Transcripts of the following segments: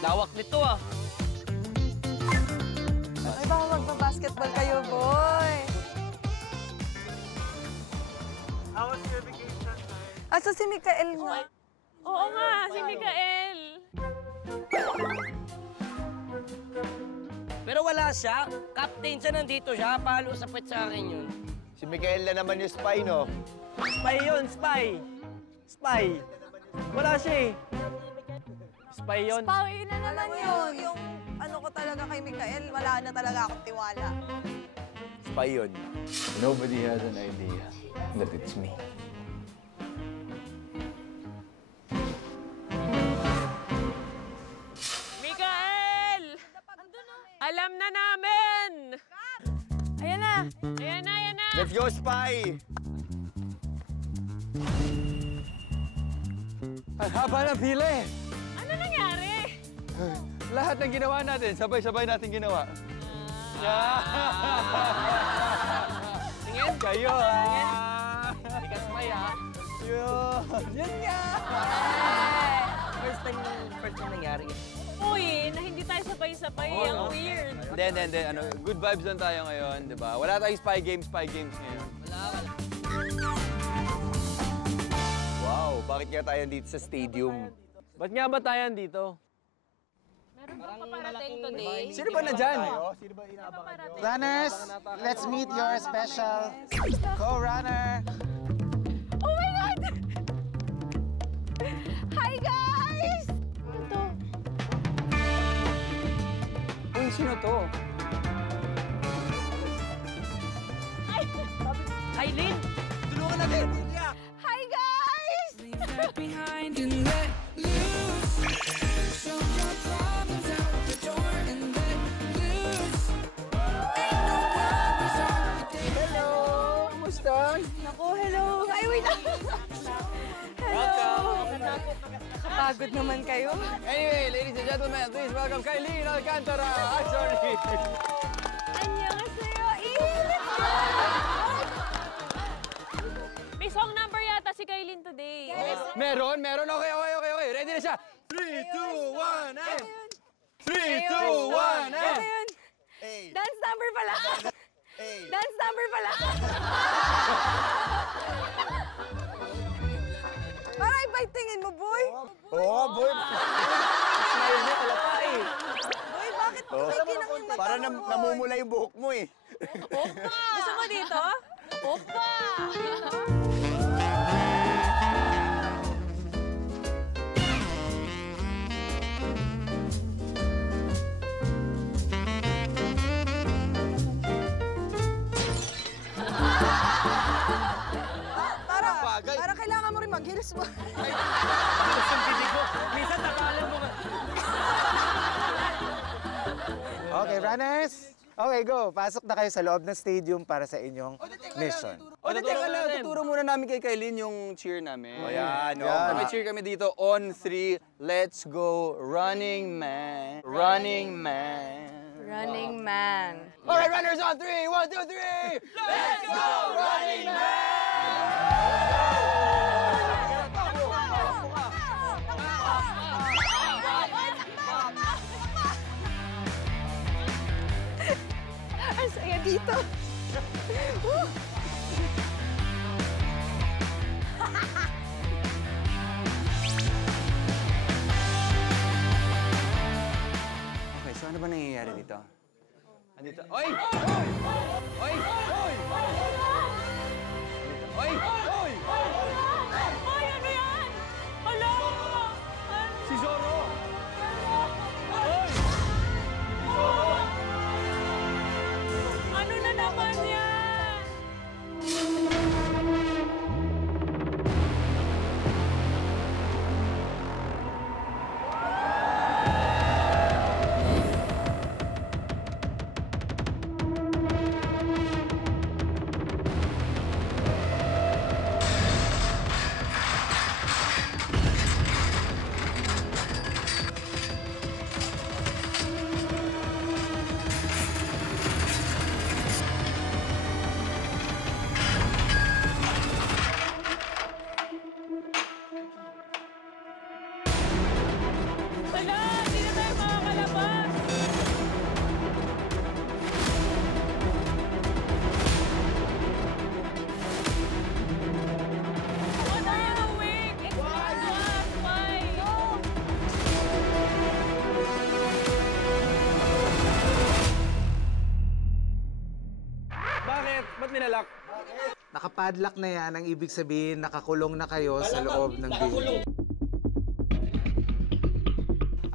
Lawak nito ah. Ay, baka magpa-basketball kayo, boy. How was your vacation? Asa si Mikael nga? Oo nga, si Mikael. Pero wala siya. Captain siya, nandito siya. Palo sa pet sa akin yun. Si Mikael na naman yung spy, no? Spy yun, spy. Spy. Wala siya eh. Spy yun. Spy na naman yun. Yung ano ko talaga kay Mikael, wala na talaga akong tiwala. Spy yun. Nobody has an idea that it's me. Mikael! Alam na namin! Ayan na. Ayan na, ayan na! Let's go, spy! Ang haba ng pila eh. Ano nangyari? Lahat ng ginawa natin, sabay-sabay natin ginawa. Tingin? Kayo ah! Hindi ka sumay ah. Yun nga! First time nangyari. Uy, na hindi tayo sabay-sabay. Ang weird. Hindi. Ano, good vibes lang tayo ngayon, di ba? Wala tayong spy games ngayon. Wala. Wow, bakit nga tayo dito sa stadium? Ba't nga ba tayo dito? Meron bang paparating today? Sino ba nandyan? Runners, let's meet your special co-runner. Oh my God! Hi, guys! Ito. Uy, sino to? Kailin! Tulungan natin! Hi, guys! Behind and let loose. Show your problems out the door and let loose. Ain't no worries on the day. Hello! Kumusta? Naku, hello. Ay, wait lang. Hello. Nakapagod naman kayo. Anyway, ladies and gentlemen, please welcome Kailin Alcantara. I'm sorry. Annyeonghaseyo. Init! May song number yata si Kailin today. Meron. Okay. Ready na siya. 3, 2, 1, and... 3, 2, 1, and... Ayun. Dance number pala. Dance number pala. Aray, ba tingin mo, boy? Oo, boy. Smile mo, palapa eh. Boy, bakit kumikinang yung mata Para mo, boy? namumula yung buhok mo eh. Gusto mo dito? Opa! Para kailangan mo rin mag-heels mo. Minsan takalan mo ka. Okay, runners. Okay, go. Pasok na kayo sa loob ng stadium para sa inyong mission. O, teka lang. Tuturo muna namin kay Kailin yung cheer namin. O yan, o. May cheer kami dito. On 3, let's go. Running man. Running man. Running man. All right, runners on 3. 1, 2, 3. Let's go, running man! Ang saya dito. Okay, so ano ba nangyayari dito? Andito. Oy! Oy! Oy! Oy! Oy! Ay, ano yan? Hala! Si Zorro! Ano na naman yan? Hala, hindi na tayo Nakapadlock na yan, ang ibig sabihin nakakulong na kayo sa loob ng building.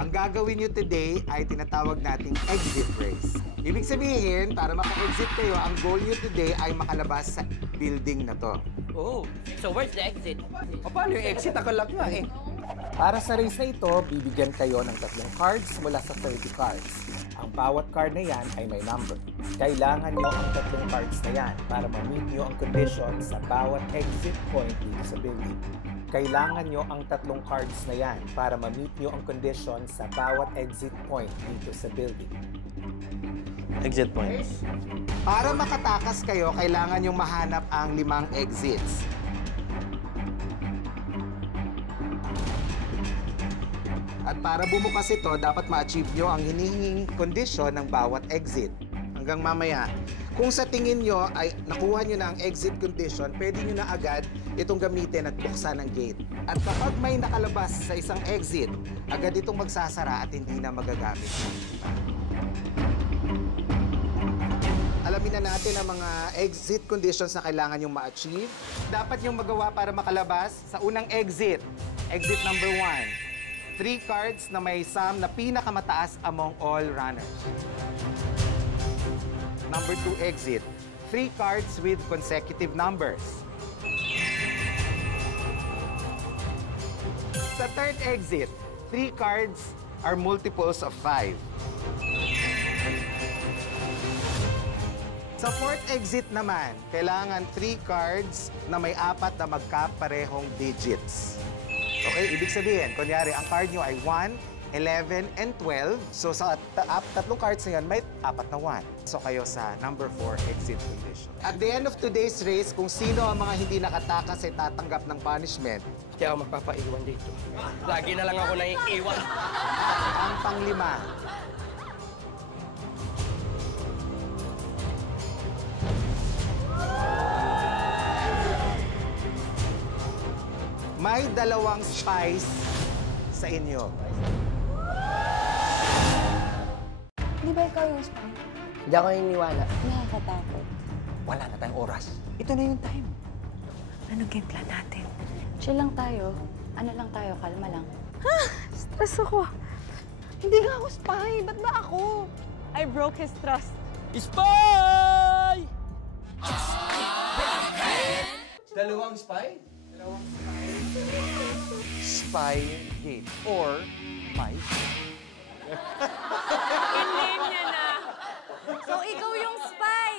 Ang gagawin nyo today ay tinatawag nating exit race. Ibig sabihin, para maka-exit kayo, ang goal nyo today ay makalabas sa building na to. Oh, so where's the exit? O, paano yung exit? Nakalak nga eh. Para sa race na ito, bibigyan kayo ng 3 cards mula sa 30 cards. Ang bawat card na yan ay may number. Kailangan nyo ang 3 cards na yan para ma-meet nyo ang condition sa bawat exit point dito sa building. Kailangan nyo ang 3 cards na yan para ma-meet nyo ang condition sa bawat exit point dito sa building. Exit points. Para makatakas kayo, kailangan nyo mahanap ang 5 exits. At para bumukas ito, dapat ma-achieve nyo ang hinihinging kondisyon ng bawat exit. Hanggang mamaya, kung sa tingin nyo ay nakuha nyo na ang exit condition, pwede nyo na agad itong gamitin at buksan ang gate. At kapag may nakalabas sa isang exit, agad itong magsasara at hindi na magagamit. Alamin na natin ang mga exit conditions na kailangan yung ma-achieve. Dapat yung magawa para makalabas sa unang exit. Exit number 1. 3 cards na may sum na pinakamataas among all runners. Number 2 exit. 3 cards with consecutive numbers. Sa third exit, 3 cards are multiples of 5. Sa fourth exit naman, kailangan 3 cards na may 4 na magkaparehong digits. Okay, ibig sabihin, kunyari, ang card nyo ay 1, 11, and 12. So sa 3 cards na yun, may 4 na 1. So kayo sa number 4 exit condition. At the end of today's race, kung sino ang mga hindi nakatakas ay tatanggap ng punishment. Hindi ako magpapaiwan dito. Lagi na lang ako naiiwan. Ang panglima. May 2 spies sa inyo. Di ba ikaw yung spy? Hindi ako iniwala. Nakakatakot. Wala na tayong oras. Ito na yung time. Anong game plan natin? Chill lang tayo. Ano lang tayo, kalma lang. Stress ako. Hindi nga ako spy. Ba't ba ako? I broke his trust. Spy! Dalawang spy? Spy gate or mice. In-name niya na. So, ikaw yung spy!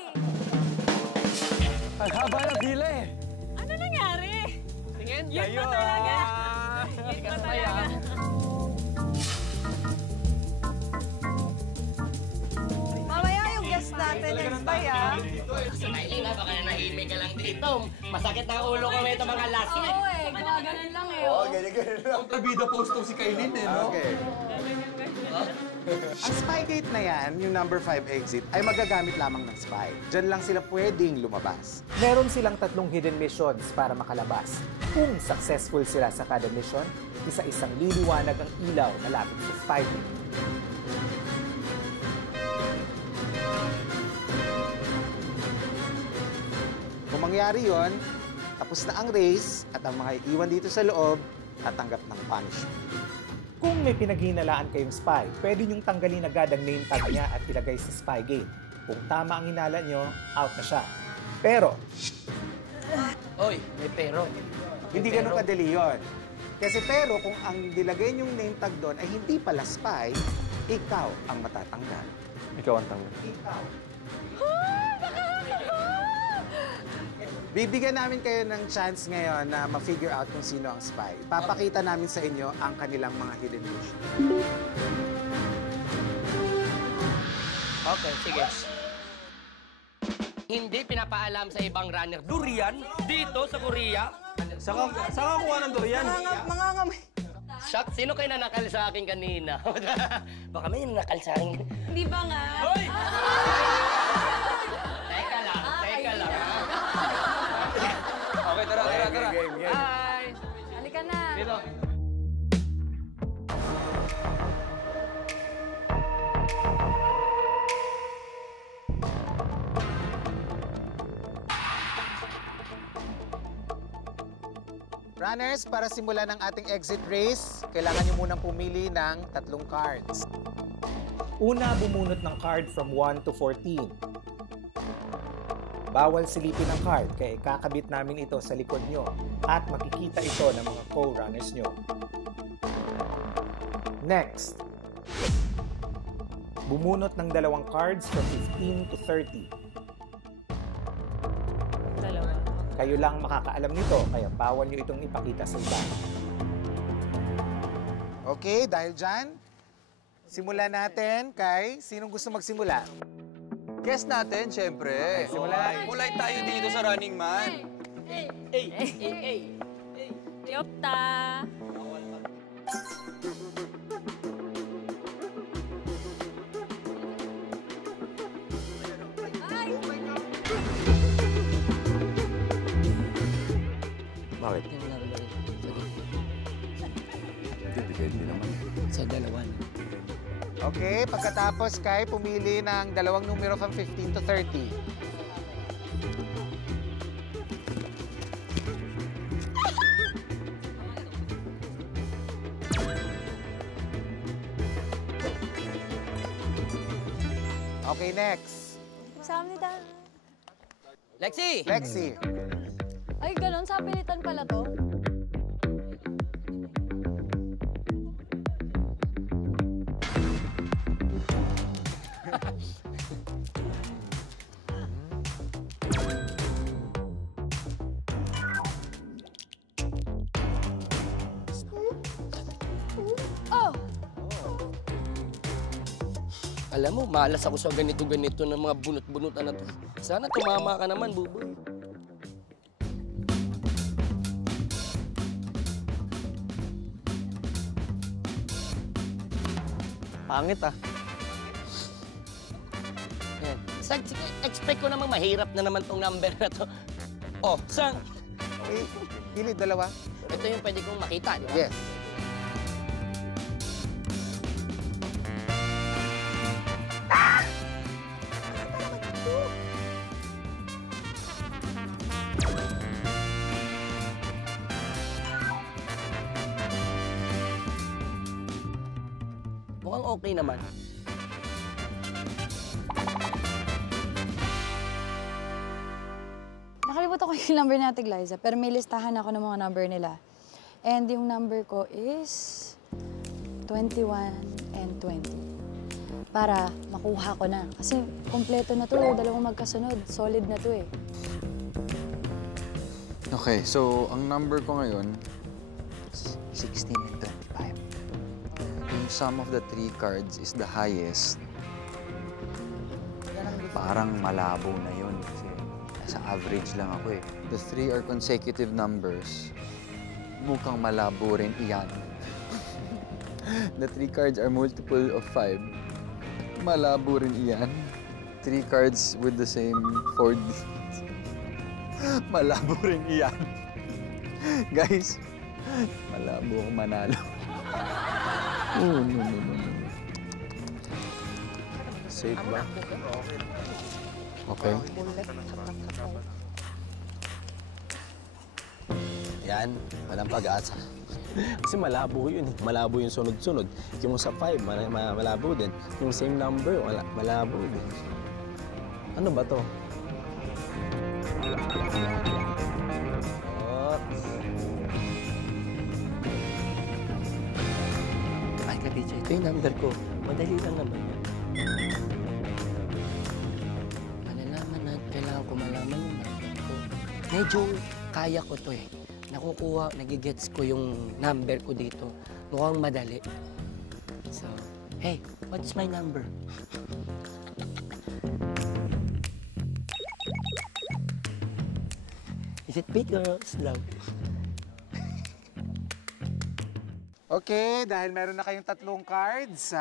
Ang haba ng hila eh. Ano nangyari? Tingin Yun kayo, pa talaga. ah. Yun pa Kasabay, talaga. ah. Mamaya yung guest natin yung spy, ah. Maylina, baka nahimik ka lang dito. Masakit na ulo ko ito mga last week. Oo eh, gumaganon lang eh. Oo, ganyan-ganyan lang. Kontrabida post tong si Kailin eh, no? Okay. Ang spy gate na yan, yung number 5 exit, ay magagamit lamang ng spy. Diyan lang sila pwedeng lumabas. Meron silang 3 hidden missions para makalabas. Kung successful sila sa kada mission, isa-isang liliwanag ang ilaw malapit sa spy gate. Kung mangyari yon, tapos na ang race at ang mga iwan dito sa loob, tatanggap ng punishment. Kung may pinaghinalaan kayong spy, pwede niyong tanggalin agad ang name tag niya at ilagay sa spy gate. Kung tama ang hinala niyo, out na siya. Pero, Oy, may pero. hindi ganun kadali yun. Kasi pero kung ang nilagay niyong name tag doon ay hindi pala spy, ikaw ang matatanggal. Ikaw ang tama. Ikaw. Bibigyan namin kayo ng chance ngayon na ma-figure out kung sino ang spy. Papakita namin sa inyo ang kanilang mga hidden mission. Okay, sige. Hindi pinapaalam sa ibang runner. Durian? Dito sa Korea? Saka kuha ng durian. Mga ngamay. Shock, sino kayo nanakal sa akin kanina? Baka may nanakal sa akin. Di ba nga? Hoy! Teka lang, teka lang. Okay, tara. Hi! Halika na. Dito. Runners, para simulan ang ating exit race, kailangan nyo munang pumili ng 3 cards. Una, bumunot ng card from 1 to 14. Bawal silipin ang card, kaya ikakabit namin ito sa likod nyo at makikita ito ng mga co-runners nyo. Next, bumunot ng 2 cards from 15 to 30. Dalawa. Kayo lang makakaalam nito, kaya bawal nyo itong ipakita sa iba. Okay, dahil dyan, simulan natin kay sinong gusto magsimula? Guess natin, syempre. Simulan. Kulay tayo dito sa Running Man. Yopta. Bakit? Depende naman. Sa dalawa. Okay, pagkatapos kay pumili ng 2 numero from 15 to 30. Okay, next. Samnita. Lexi! Lexi. Ay, ganun. Sa pilitan pala to. Oh! Alam mo, malas ako sa ganito-ganito ng mga bunot-bunutan na to. Sana tumama ka naman, buboy. Pangit ah. Yan. Expect ko namang mahirap na naman tong number na to. Oh, saan? Okay, pili 2. Ito yung pwede kong makita, di ba? Yes. Mukhang okay naman. Nakalimutan ko yung number natin, Liza, pero may listahan ako ng mga number nila. And yung number ko is 21 and 20. Para makuha ko na. Kasi kompleto na to, 2 magkasunod. Solid na to eh. Okay, so ang number ko ngayon is 16 and 25. Yung sum of the 3 cards is the highest. Parang malabo na yun kasi nasa average lang ako eh. The 3 are consecutive numbers. Mukhang malabo rin iyan. The 3 cards are multiple of 5. Malabo rin iyan. 3 cards with the same 4 digits. Malabo rin iyan. Guys, malabo akong manalo. Oh, no. Safe ba? Okay. Yan, walang pag-asa. Kasi malabo yun. Malabo yung sunod-sunod. Yung sa 5, malabo din. Yung same number, malabo din. Ano ba to? Ay, Kadija, ito yung number ko. Madali lang naman yan. Malalaman na, kailangan ko malaman yung number ko. Medyo kaya ko to eh. Nakukuha, nagigets ko yung number ko dito. Mukhang madali. So, hey, what's my number? Is it big or small? Okay, dahil meron na kayong 3 cards,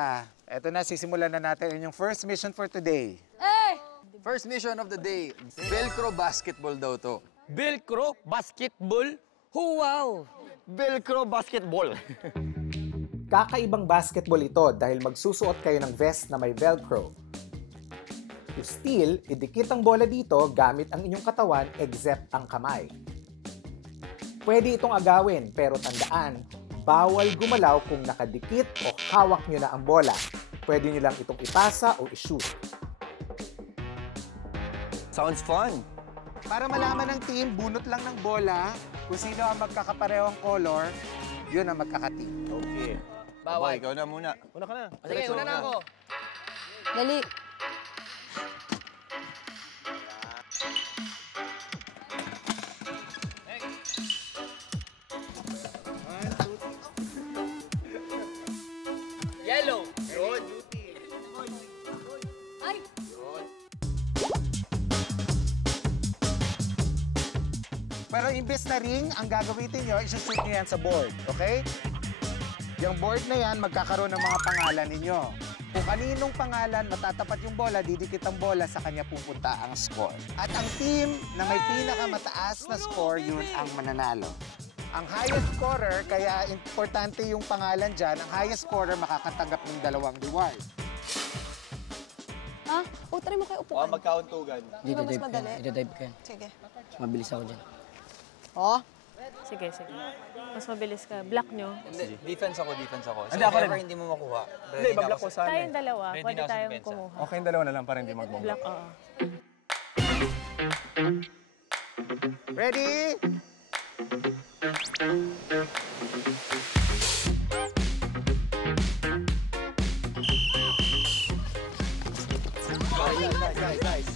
eto na, sisimulan na natin yung first mission for today. First mission of the day, Velcro basketball daw to. Velcro basketball? Oh, wow! Velcro basketball. Kakaibang basketball ito dahil magsusuot kayo ng vest na may Velcro. To steal, idikit ang bola dito gamit ang inyong katawan except ang kamay. Pwede itong agawin, pero tandaan, bawal gumalaw kung nakadikit o hawak nyo na ang bola. Pwede nyo lang itong ipasa o ishoot. Sounds fun. Para malaman ng team, bunot lang ng bola. Kung sino ang magkakaparehong color, yun ang magkakateam. Okay. Bawal. Boy, ikaw na muna. Una ka na. Sige, una na ako. Dali. Yellow. Yun. Ay! Pero imbes na ring, ang gagamitin nyo, isushoot nyo yan sa board, okay? Yung board na yan, magkakaroon ng mga pangalan ninyo. Kung kaninong pangalan, matatapat yung bola, didikit ang bola, sa kanya pupunta ang score. At ang team na may pinakamataas na score, yun ang mananalo. Ang highest scorer, kaya importante yung pangalan dyan, ang highest scorer makakatanggap ng 2 reward. Ha? O, try mo kayo upuan. Magkauntugan. Dito mas dive ka. madali? Dito dive ka. Sige. Mabilis ako dyan. Oh, Sige, sige. Mas mabilis ka. Block nyo. Defense ako. So, Hindi, ako rin. ever hindi mo makuha. Hindi, bablock ko sana. Tayong dalawa. Ready Pwede na ako sa tayong depensa. kumuha. Okay, yung dalawa na lang para hindi magbomba. Block, oo. Ready? Guys.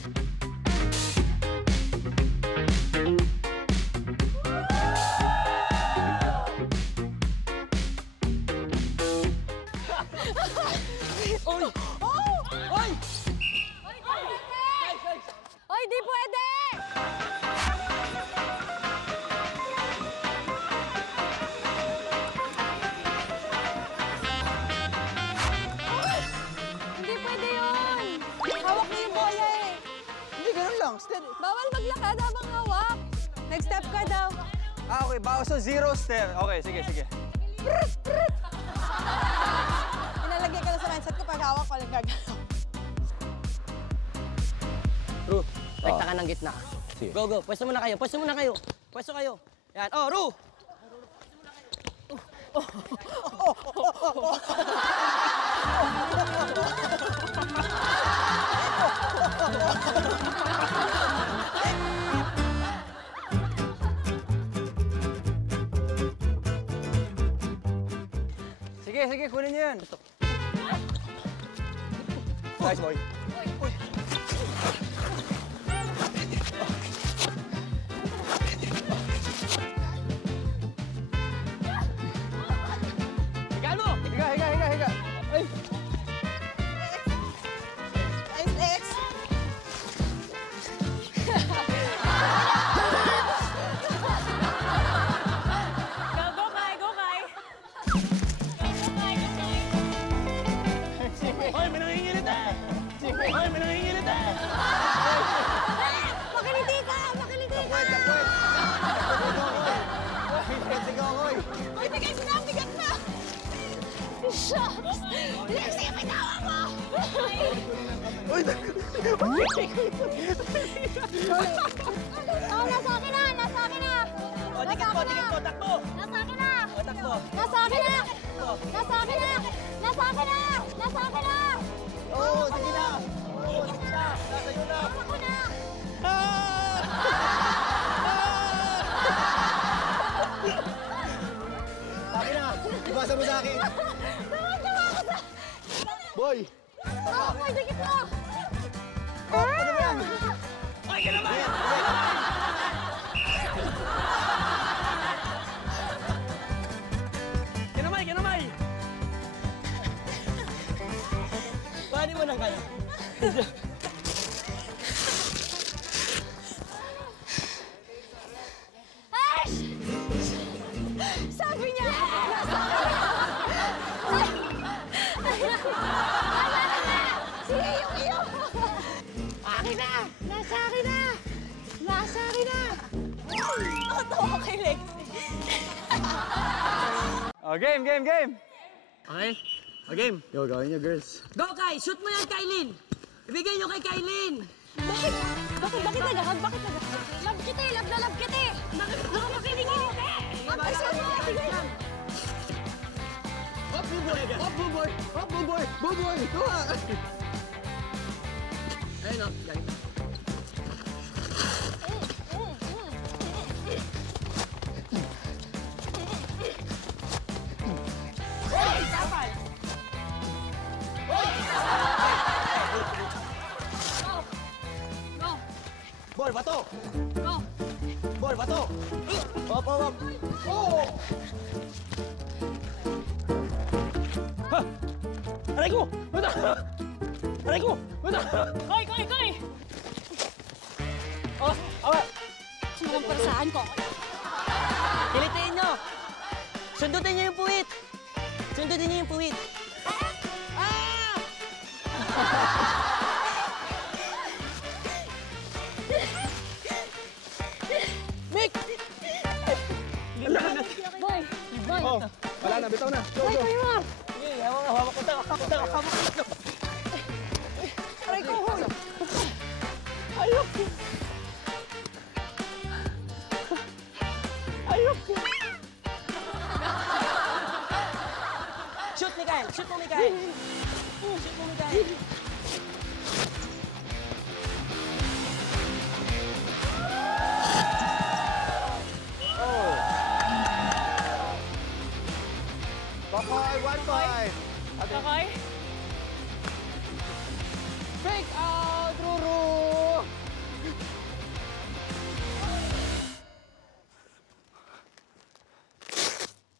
Oy, di pwede! Hindi pwede yun! Hawak mo yung bola eh! Hindi, ganun lang. Steady. Bawal maglakad habang hawak! Nag-step ka daw. Okay, bawas sa 0 step. Okay, sige. Inalagay ka na sa mindset ko pag hawak ko lang gagalaw. Ru, rekta ka ng gitna. Go, go. Pwesto muna kayo. Pwesto kayo. Yan. Oh, Ru! Sige, kunin niyo yan. Nice, boy. Higaan mo! Higa. Ay. X. Go, Kai! Go, Kai! Hoy, may nangingilit eh! Makiliti ka! Makiliti ka! Uy, bigay mo na! Bigat na! Shucks! Lexi, pitawa mo! Oh, nasa akin na! Nasa akin na! O, dikit mo, takbo! Nasa akin na! Takbo! Nasa akin na! Nasa akin na! Nasa akin na! Nasa akin na! Oo, sige na! Nasa iyo na! Ako na! Akin na! Ibasa mo sa akin! Tawa ako sa... Boy! Oh, may dikit mo! Ay, ka naman! Kinamay! Paano mo nang kaya? Ash! Sabi niya! Nasa akin na! Sige, yung iyo! Akin na! Nasa akin na! Nasa akin na! Nakatawa kay Lexi. Oh, game. Okay? O, game. Yo, gawin niyo, girls. Go, Kai! Shoot mo yan, Kailin! Ibigay nyo kay Kailin! Bakit? Bakit nagahag? Bakit nagahag? Love kita eh! Love na love kita eh! Bakit makinig-inig eh! Hop, buboy! Hop, buboy! Hop, buboy! Buboy! Kuha! Ayun o, galing. Ball, bato! Go! Ball, bato! Hop, hop, hop! Oh! Ha! Aray ko! Bata! Aray ko! Bata! Koy, koy, koy! Oh, awa! Mukhang parasahan ko. Pilitiin nyo! Sundutin nyo yung puwit! Sundutin nyo yung puwit! Mick! Boy! Boy! Oh, wala na, bitaw na. Go, go! Sige, hawak ko tayo. Aray ko, hoy! Shoot, Mikael! Shoot mo, Mikael! Shoot mo, Mikael! Bakoy, 1 point. Okay? Fake out, Ruru!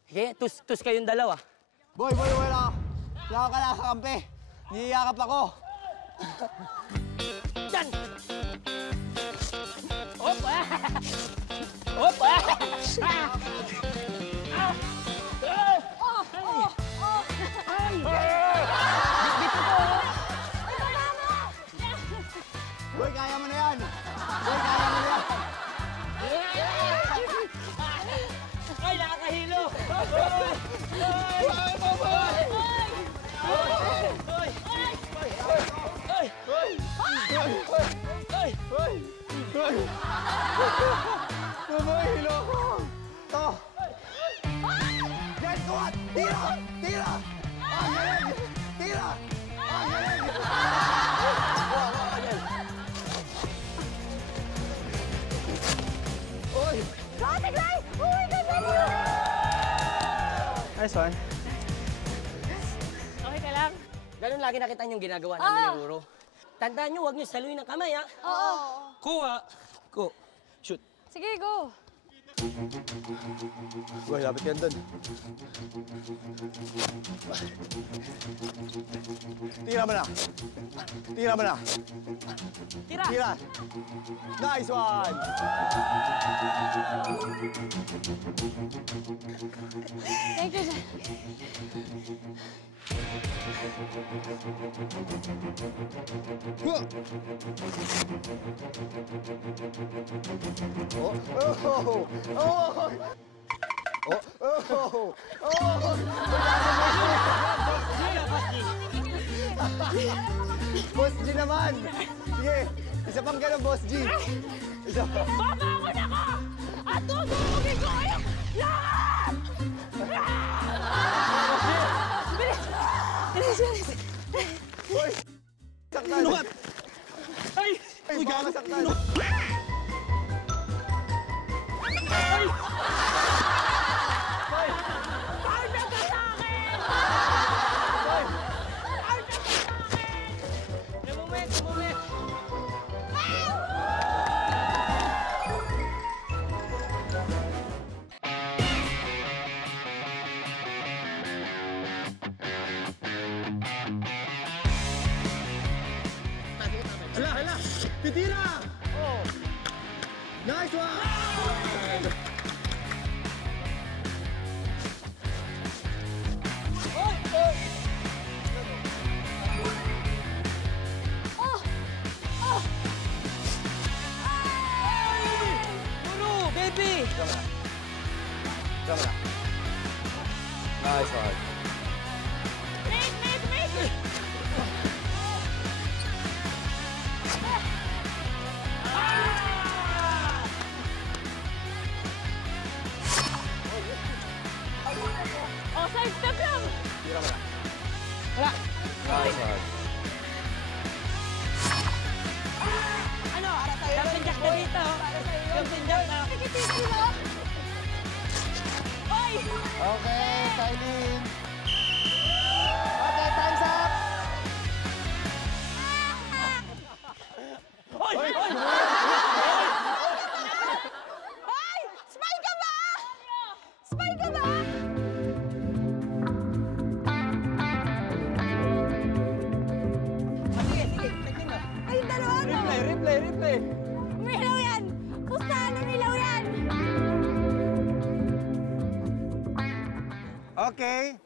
Sige, tus kayong dalawa. Boy, wala. Wala ka nakakampi. Niyayakap ako. Yan! Hop! Hop! Boy, kaya mo na yan. Boy, kaya mo na yan. Ay, nakakahilo! Boy, hilo ko. To. Yan, kuhat. Tira! Tira! Ah, galing! Tira! Ah, galing! Oy! Rotic Light! Oh my God! Nice one. Okay ka lang? Ganun lagi nakita niyong ginagawa namin ni Ruro. Tandaan niyo, huwag niyo saluhin ng kamay, ha? Oo. Kuha! Go! Shoot! Sige, go! Boy, lapit yan doon. Tira mo na. Tira mo na. Tira! Tira. Nice one! Thank you, sir. Oh! Oh! Oh! Oh! Oh! Boss G naman! Sige, isa pang ganun, Boss G. Isa pa. Babangon ako! At tuturukin ko kayong lahat! Boy! Saktan! Lukat! Ay! Uy, gago saktan! Partner ka sa akin! Partner ka sa akin! Moment! Moment! Hala! Titira! Oh! Nice one! Ruro! Baby! Tama na. Nice one. Make! Ano? Jumping jack na dito. Jumping jack na. Hoy! Okay, Silene. Okay, time's up. Hoy! Spy ka ba? Spy ka ba? Ay, dalawa no? Replay. Umilaw yan! Pustahan, umilaw yan! Okay.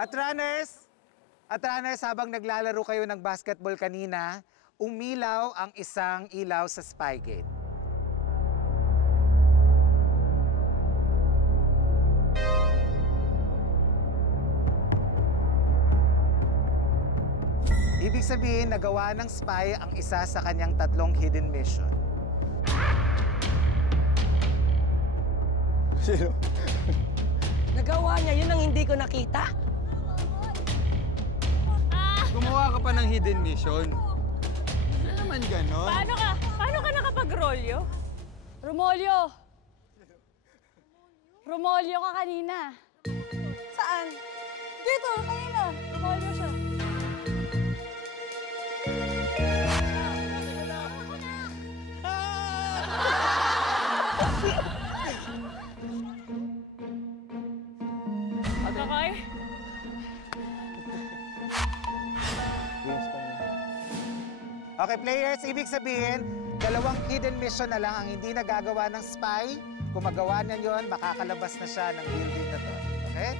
At runners, habang naglalaro kayo ng basketball kanina, umilaw ang isang ilaw sa spy gate. Ibig sabihin, nagawa ng spy ang isa sa kanyang 3 hidden mission. Sino? Nagawa niya yun ang hindi ko nakita. Gumawa ka pa ng hidden mission. Ano naman ganon? Paano ka nakapag-rolyo? Romolyo! Romolyo ka kanina. Saan? Dito, kanina. Romolyo siya. Kakay? Okay, players, ibig sabihin, 2 hidden mission na lang ang hindi nagagawa ng spy. Kung magawa niya yun, makakalabas na siya ng building na to. Okay?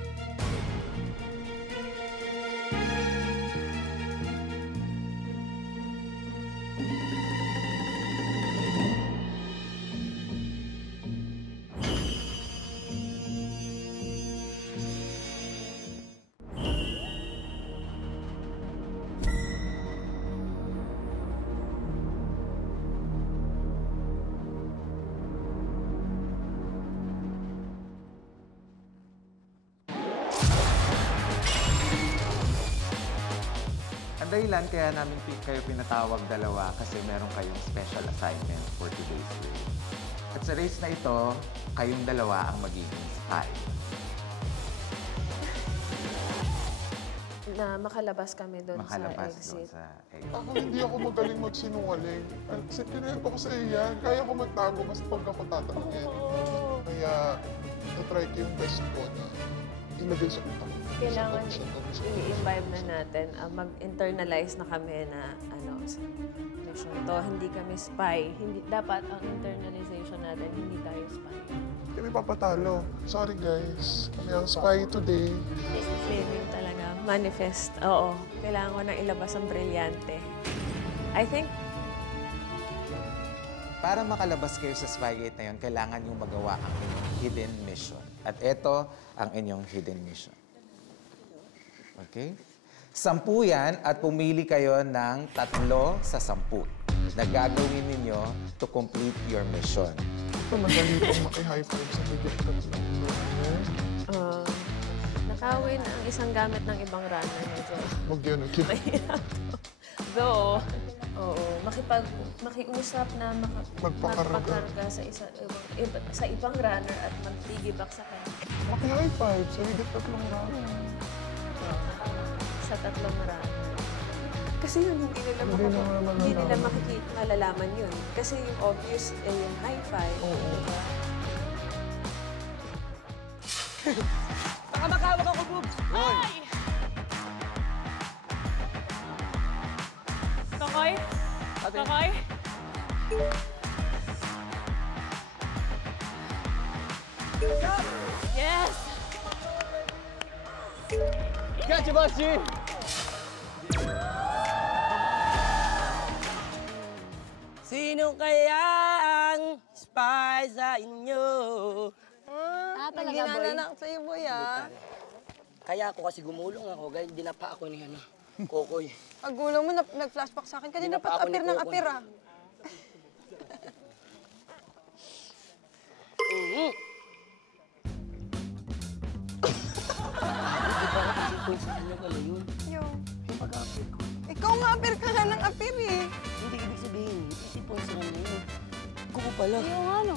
Ang dahilan kaya namin kayo pinatawag dalawa kasi meron kayong special assignment for today's race. At sa race na ito, kayong dalawa ang magiging spy. Na makalabas kami doon sa exit. Ako hindi ako magaling magsinungaling. Secret ko sa iya. Kaya ko magtago mas pagka ko tatanungin. Kaya natry ko yung best ko na ilagay sa utak ko. Kailangan i-imbibe na natin, mag-internalize na kami na mission to. Hindi kami spy. Hindi, dapat ang internalization natin, hindi tayo spy. Kami papatalo. Sorry guys. Kami ang spy today. Flaming talaga. Manifest. Oo. Kailangan ko nang ilabas ang brilyante. I think Para makalabas kayo sa Spygate na yun, kailangan yung magawa ang inyong hidden mission. At ito ang inyong hidden mission. Okay? 10 yan at pumili kayo ng 3 sa 10 na gagawin ninyo to complete your mission. Ito, madali pong maki-high five sa bigyan ka lang. Nakawin ang isang gamit ng ibang runner medyo. Huwag yan, okay. Mahirap to. Though, makiusap na magpakarga sa ibang runner at mag-piggyback sa kanya. Maki-high five sa higit 3 runner. Sa 3 runner. Kasi yun, hindi nila makikita, malalaman yun. Kasi yung obvious, yung high five. Oo. Diba? Baka makawag ako, Boobs! Ay! Tokoy? Tokoy? Yes! Gotcha, Boss G! Sino kaya ang spy sa inyo? Talaga, boy? Sa'yo, boy, ah. Kaya ako kasi gumulong ako, guys. Dinapa ako ni Kokoy. Ang gulo mo, nag-flashback sa akin. Kanina Dinapa pa ako ni apir ng Kokoy. apir, ah. sa kanya pala yun. Yung pag-apir ko. Ikaw nga apir ka nga ng apir eh. Hindi ibig sabihin, hindi po sa kanya yun. Kuko pala. Yung ano?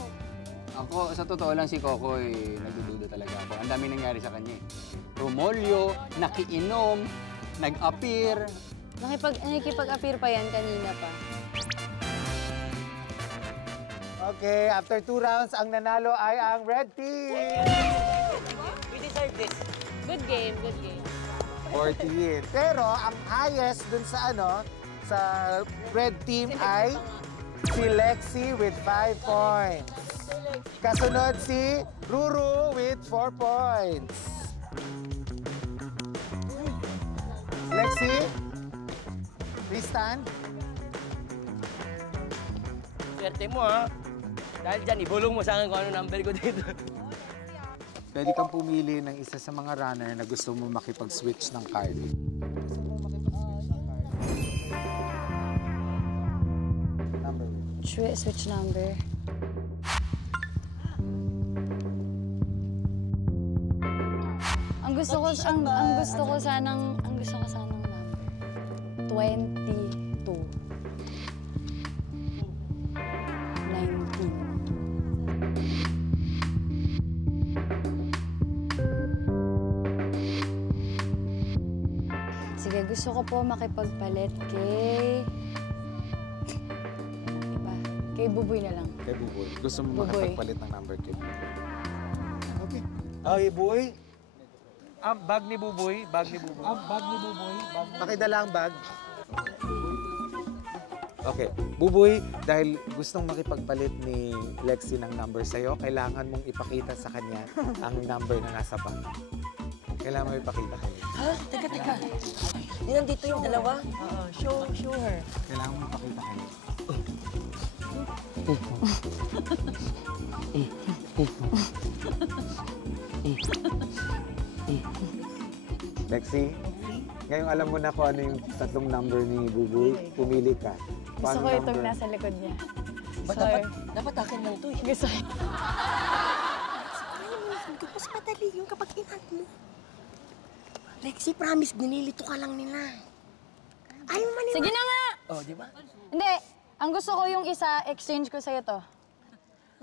Ako, sa totoo lang si Kokoy, nagdududa talaga ako. Ang dami nangyari sa kanya eh. Rumolyo, nakiinom, nag-appear. Nakikipag-appear pa yan kanina pa. Okay, after 2 rounds, ang nanalo ay ang red team. We deserve this. Good game, good game. 14. Pero ang highest dun sa sa red team ay si Lexi with 5 points. Kasunod si Ruru with 4 points. Lexi, please stand. Swerte mo ha. Dahil dyan, ibulong mo sa akin kung ano number ko dito. Pwede kang pumili ng isa sa mga runner na gusto mo makipag-switch ng card. Switch number. Ang gusto ko sanang number 22. 19. Sige, gusto ko po makipagpalit kay Buboy na lang. Kay Buboy. Gusto mo Buboy. makipagpalit ng number kay Buboy. Okay. Okay, Buboy. Bag ni Buboy. Bag ni Buboy. Bag ni Buboy. Pakidala ang bag. Okay. Buboy, dahil gustong makipagpalit ni Lexi ng number sa'yo, kailangan mong ipakita sa kanya ang number na nasa bag. Kailangan mo ipakita kanya. Ha? Teka. Hindi nandito yung dalawa. Show her. Kailangan mo ipakita kanya. Lexi, ngayong alam mo na kung ano yung tatlong number ni Buboy, pumili ka. Gusto ko itong nasa likod niya. Dapat akin lang ito eh. Gusto ko. Mas madali yung kapag inhand mo. Lexi, promise, binilito ka lang nila. Ayaw man Sige na nga! Oh, di ba? Hindi. Ang gusto ko yung isa, exchange ko sa'yo to.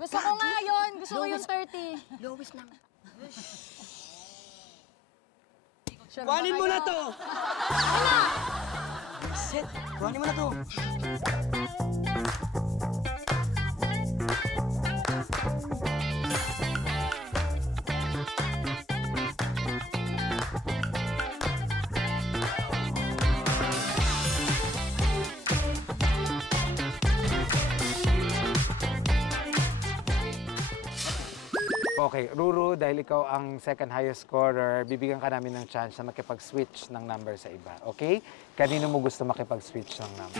Gusto ko nga yun. Gusto ko yung 30. Lowest lang. Kuhanin mo na to! Set! Kuhanin mo na to! Okay, Ruru, dahil ikaw ang second highest scorer, bibigyan ka namin ng chance na makipag-switch ng number sa iba, okay? Kanino mo gusto makipag-switch ng number?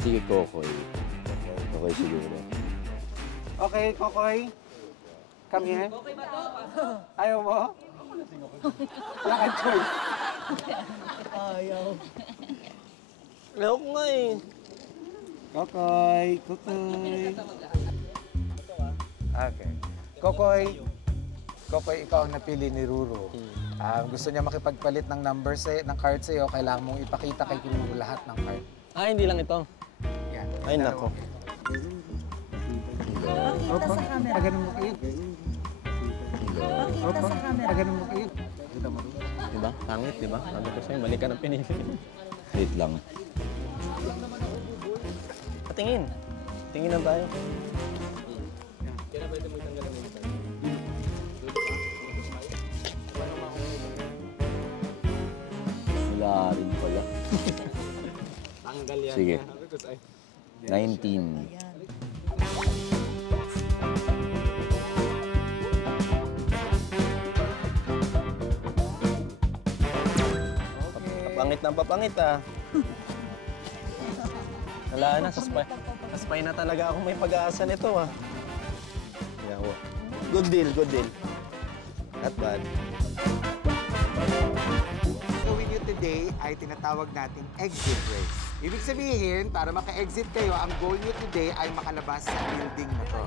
Sige, Kokoy. Kokoy siguro. Okay, Kokoy. Come here. Ayaw mo? Wala kang choice. Ayaw. Ayaw ko nga eh. Kokoy. Okay. Kokoy, ikaw ang napili ni Ruru. Gusto niya makipagpalit ng number ng card sa'yo, kailangan mong ipakita kay Ruru lahat ng card. Hindi lang ito. Yan. Ay, nako. Opo, paganon mo kayo. Opo, paganon mo kayo. Diba? Pangit, diba? Sabi ko sa'yo, mali ka ng pinili. Wait lang. Patingin. Tingin na tayo. Kaya na pwede mo itanggal ang militar. Wala rin pala. Tanggal yan. Sige. 19. Papangit ng papangit ah. Wala na, sa spy na talaga ako may pag-aasa nito ah. Yawa. Good deal, good deal. Not bad. So with you today ay tinatawag nating exit race. Ibig sabihin, para maka-exit kayo, ang goal niyo today ay makalabas sa building na to.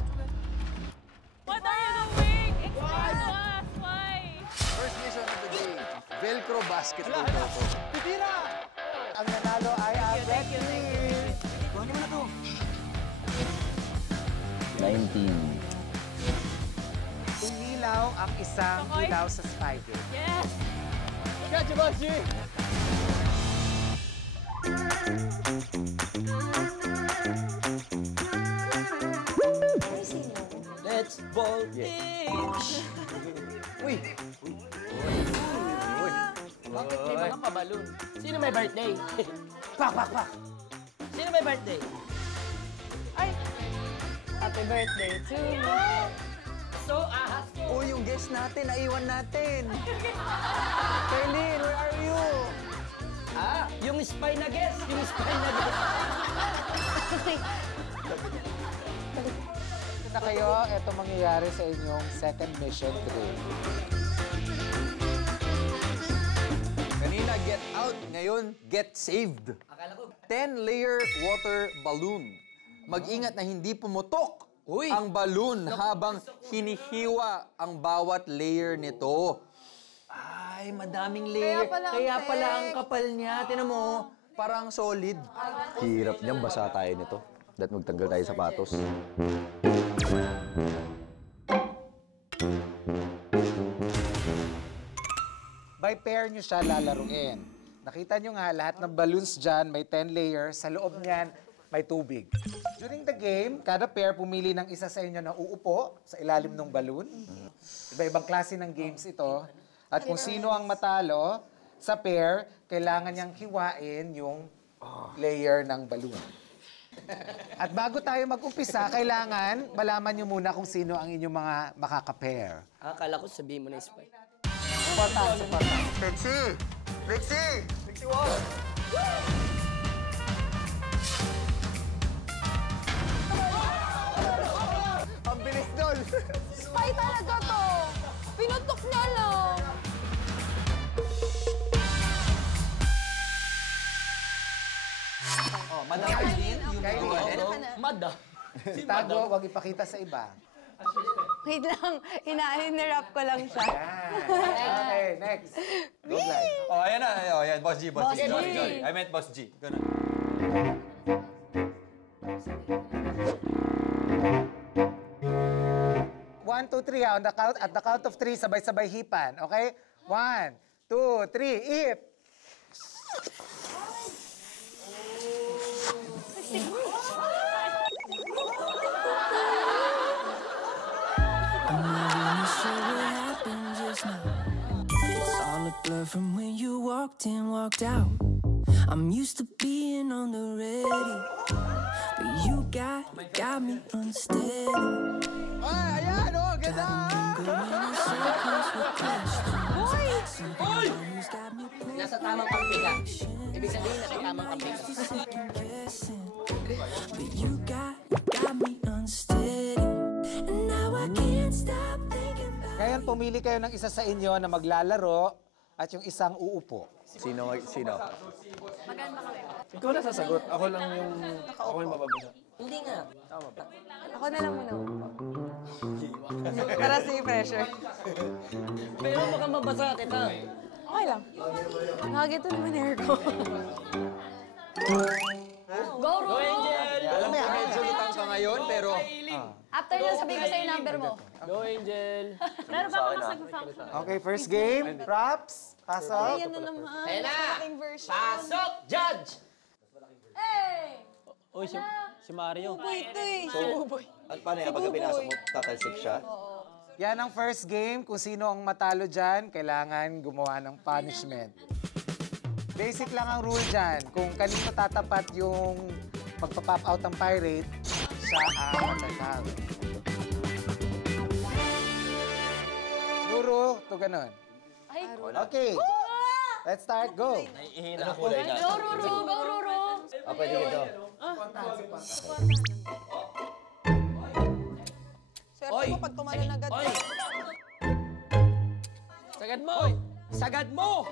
What are you doing? Explain us. Why? First mission of the day, Velcro basketball Coco. Pipira! Ang nanalo ay ang red team. Kuha mo na to. 19. Tumilaw ang isang ilaw sa spider. Yes! Gotcha, Bossy! Let's voltage! Uy! Bakit may mga pabalon? Sino may birthday? Pak, pak, pak! Sino may birthday? Happy birthday to you. So, ahas ko! Oh, yung guest natin, naiwan natin. Kailin, where are you? Ah, yung spy na guess! Yung spy na guess! Na kayo, ito mangyayari sa inyong second mission today. Kanina, get out. Ngayon, get saved. 10-layer water balloon. Mag-ingat na hindi pumutok ang balloon habang hinihiwa ang bawat layer nito. Ay, madaming layer. Kaya pala ang kapal niya. Tinan mo, parang solid. Hirap niyang basa tayo nito. Dapat magtanggal tayo sapatos. By pair nyo siya lalaruin. Nakita nyo nga, lahat ng balloons dyan, may 10 layers. Sa loob niyan, may tubig. During the game, kada pair pumili ng isa sa inyo na uupo sa ilalim ng balloon. Iba-ibang klase ng games ito. At kung sino ang matalo sa pair, kailangan niyang hiwain yung layer ng balloon. At bago tayo mag-umpisa, kailangan malaman niyo muna kung sino ang inyong mga makaka-pair. Akala ko sabihin mo na spy. Supportahan, supportahan. Lexie! Lexie! Lexie, wow! Ang bilis doon! Spy talaga to. Pinutok niya lang. Oh, Madam Kailin, you may go ahead. Mad ah. Tago, huwag ipakita sa iba. Wait lang, ina-interrupt ko lang siya. Okay, next. Go, Glide. Oh, ayan na. Ayan, Boss G, Boss G. Boss Sorry, G. sorry. I meant Boss G. Ganun. One, two, three. On the count, at the count of 3, sabay-sabay hipan. Okay? 1, 2, 3, ip! I'm not really sure what happened just now. It's all a blur from when you walked in, walked out. I'm used to being on the ready, but you got me unsteady. Ay, ayan, oh, ganda! Hoy! Nasa tamang kampi ka. Ibig sabihin, nasa tamang kampi ka. But you got me unsteady, and now I can't stop thinking about. Ngayon, pumili kayo ng isa sa inyo na maglalaro at yung isang uupo. Sino? Ikaw na sasagot. Ako lang yung mababasa. Hindi nga. Ako na lang muna. Para sa pressure. Pero baka mabasa kita. Okay lang. Nakagito naman hair ko. Go, Roro! Alam mo, medyo lutang ka ngayon, pero... After yan, sabihin ko sa'yo yung number mo. Go, Angel! Meron ba mga sagot-function? Okay, first game. Props. Pasok. Ayan na naman. Ayun na! Ating version. Pasok, Judge! Hey! Uy, si Mario. Buboy ito eh. Si Buboy. At paano yan? Pagka pinasok mo, tatalsik siya? Yan ang first game. Kung sino ang matalo dyan, kailangan gumawa ng punishment. Basic lang ang rule dyan. Kung kanino tatapat yung pagpa-pop out ng pirate, siya ang matatalo. Guru, to ganun. Ay, Okay. Let's start. Go. Naiihina ang kulay na. go, Roro! Go, Roro! Pwede ka daw. Swerte mo pag tumalon agad. Oy! Sagad mo! Sagad mo!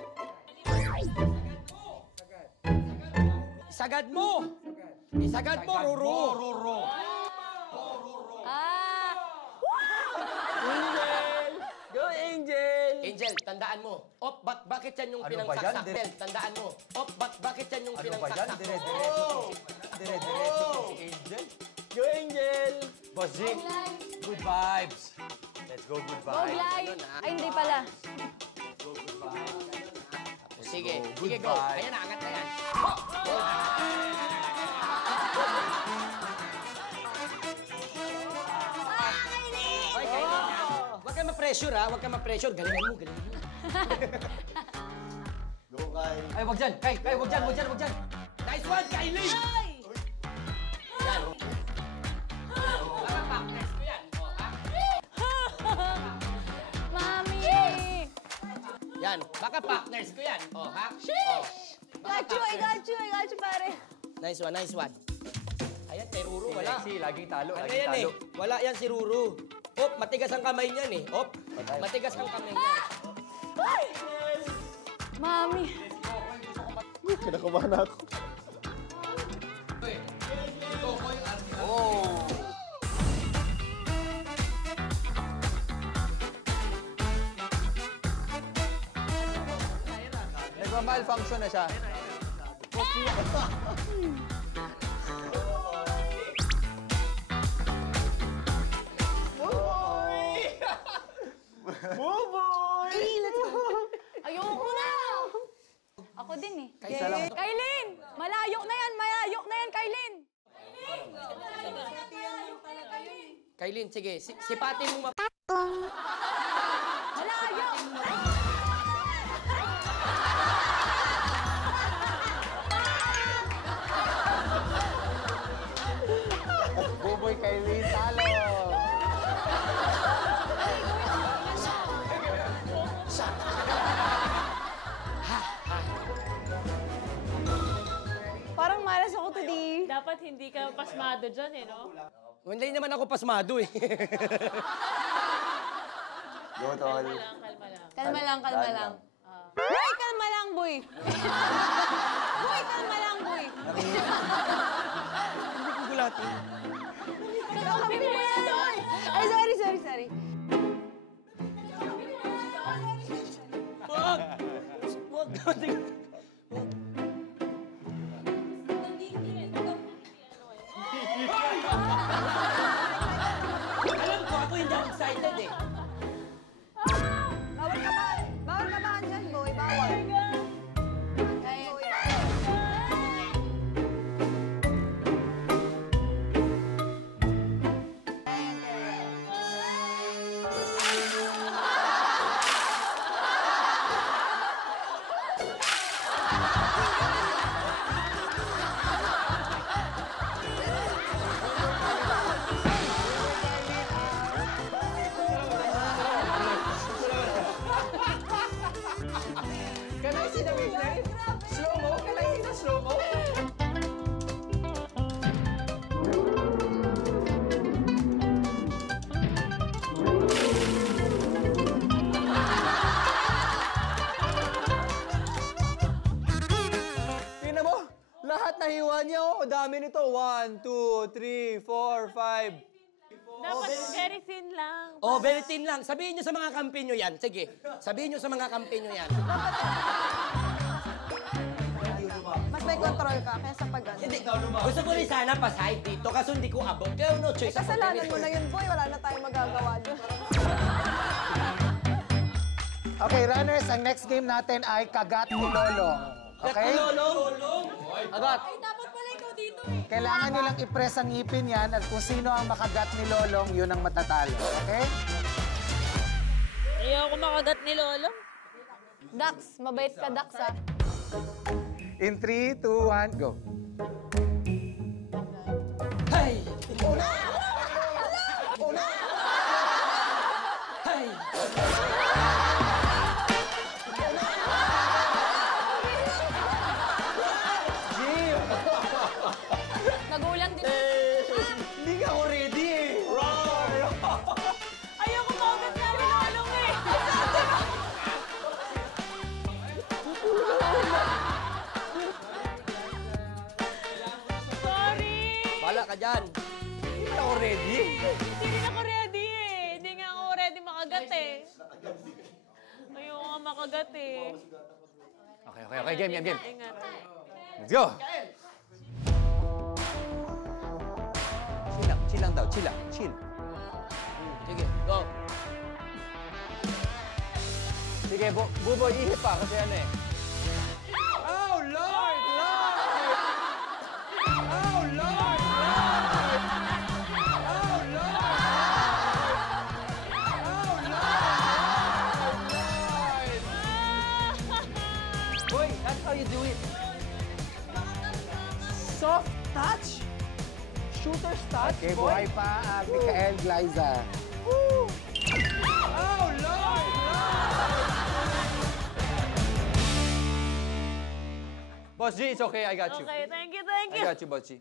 Isagad mo! Isagad mo, Ruru! Ruru! Ah! Angel! Go, Angel! Angel, tandaan mo. Bakit yan yung pinangsaksak? Angel, tandaan mo. Bakit yan yung pinangsaksak? Dire-diretso si Angel. Go, Angel! Bossing, good vibes. Let's go, good vibes. Moglay! Ay, hindi pala. Sige, Good sige, go. vibes. Ayan na, angat na yan. Okay, kayo na. Huwag kang ma-pressure, ha? Huwag kang ma-pressure. Galingan mo, galingan mo. Ay, wag dyan. Kay, wag dyan, wag dyan, wag dyan. Nice one, Kylie! Yan. Baka partners ko yan. Mami! Yan, baka partners ko yan. Ha? Got you, pare. Nice one, nice one. Ayan, kay Ruru, wala. Si laging talo, Ano laging yan talo. Wala yan si Ruru. Matigas ang kamay niyan eh. Matigas ang kamay niyan. Mami! Kinakabahan ako. Oh! Nagma-malfunction na siya. Buboy! Ayoko na! Ako din eh. Kailin! Malayo na yan, Kailin! Kailin, sige. Sipatin mo Malayo! Buboy Kylie, talo! Parang malas ako today. Dapat hindi ka pasmado dyan eh, no? Hindi naman ako pasmado eh. Go, tol. Kalma lang. Boy, kalma lang, boy. Boy, kalma lang, boy. Gugulati. Kakakampi mo yan, boy. Ay, sorry. Wag. Alam ko, ako hindi ako excited eh. Bawal kabahan dyan, boy. Bawal. Can I see the wave? Slow-mo? Can I see the slow-mo? Tingnan mo, lahat nahiwa niya, oh. Dami nito. 1, 2, 3, 4, 5. Dapat very thin lang. Very thin lang. Sabihin nyo sa mga kampi nyo yan. Sige, sabihin nyo sa mga kampi nyo yan. Mas may control ka kaysa pag ano. Hindi, gusto ko rin sana pa-side dito kasi hindi ko abot. Kaya no choice. Kasalanan mo na yun, boy. Wala na tayong magagawa doon. Okay, runners, ang next game natin ay Kagat ni Lolong. Okay? Agat. Dapat pala ikaw dito eh. Kailangan nyo lang i-press ang ngipin yan at kung sino ang makagat ni Lolong, yun ang matatalo. Okay? Ayoko makagat ni Lolo. Dax, mabait ka, Dax, ah. In 3, 2, 1, go. Hey! Hey! Nagulang din. Hindi ka ako ready eh. Ayoko makagat nga ni Lolo eh. Bahala ka dyan. Hindi na ako ready. Hindi rin ako ready eh. Hindi nga ako ready makagat eh. Ayoko nga makagat eh. Okay. Game. Ingat. Let's go. Chill lang daw. Chill. Sige, go. Sige, Buboy, ihip pa kasi ano eh. Oh, Lord! Oh, Lord! Boy, that's how you do it. Soft touch. Shooter's touch, Okay, boy. buhay pa, Mikael, Glyza. Oh, Lord! Boss G, it's okay. I got you. Okay, thank you. I got you, Boss G.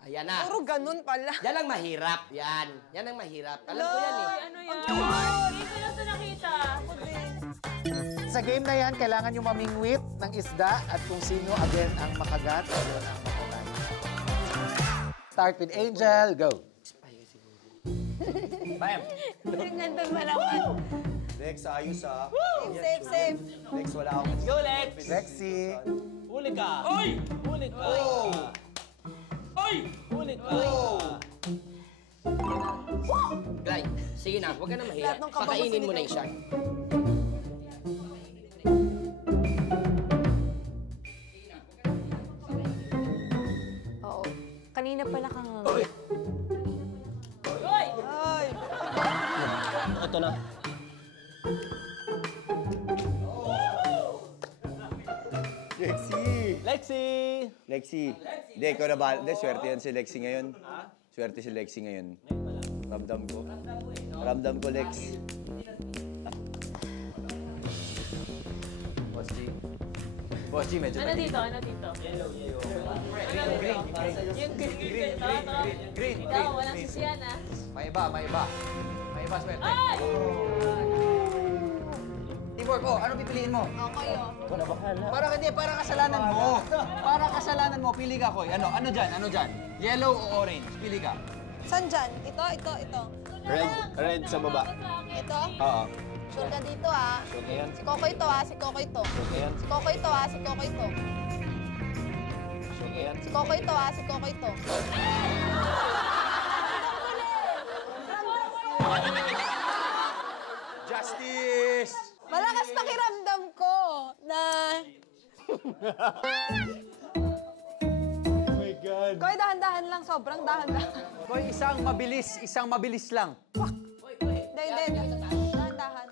Ayan na. Puro ganun pala. Yan ang mahirap. Yan ang mahirap. Alam ko yan eh. Ano yan? Hindi ko na ito nakita. Ako din. Sa game na yan, kailangan yung mamingwit ng isda at kung sino again ang makagat, yun ang makagat. Start with Angel, go. Bam! Ang ganda malawan. Lex, ayos ah. Safe. Lex, wala akong... Go, Lex! Lexi. Huli ka! Oy! Huli ka! Oy! Huli ka! Glay, sige na. Huwag ka na mahirap. Lahat ng kabang Pakainin mo gusto na yung shark. Oo. Kanina pala kang... Hoy! Ito na. Lexi! Hindi, ikaw na ba? Hindi, swerte yan si Lexi ngayon. Swerte si Lexi ngayon. Ramdam ko, Lex. Boss G, medyo Ano dito? Yellow. Yung green. Green. Ikaw, walang sisiyan ah. May iba, swerte. Ay! Teamwork, ano pipiliin mo? Okay, Para kasalanan mo. Para kasalanan mo, pili ka, Koy. Ano dyan? Yellow o orange? Pili ka. Saan dyan? Ito. Red sa baba. Ito? Oo. Sure ka dito ah. Sure ka yan. Si Kokoy to ah. Si Kokoy to. Sure ka yan. Si Kokoy to ah. Si Kokoy to. Sure ka yan. Si Kokoy to ah. Si Kokoy to. Justice! Malakas pakiramdam ko na... Oh my God. Koy, dahan-dahan lang. Sobrang dahan-dahan. Koy, isang mabilis lang. Hindi. Dahan-dahan.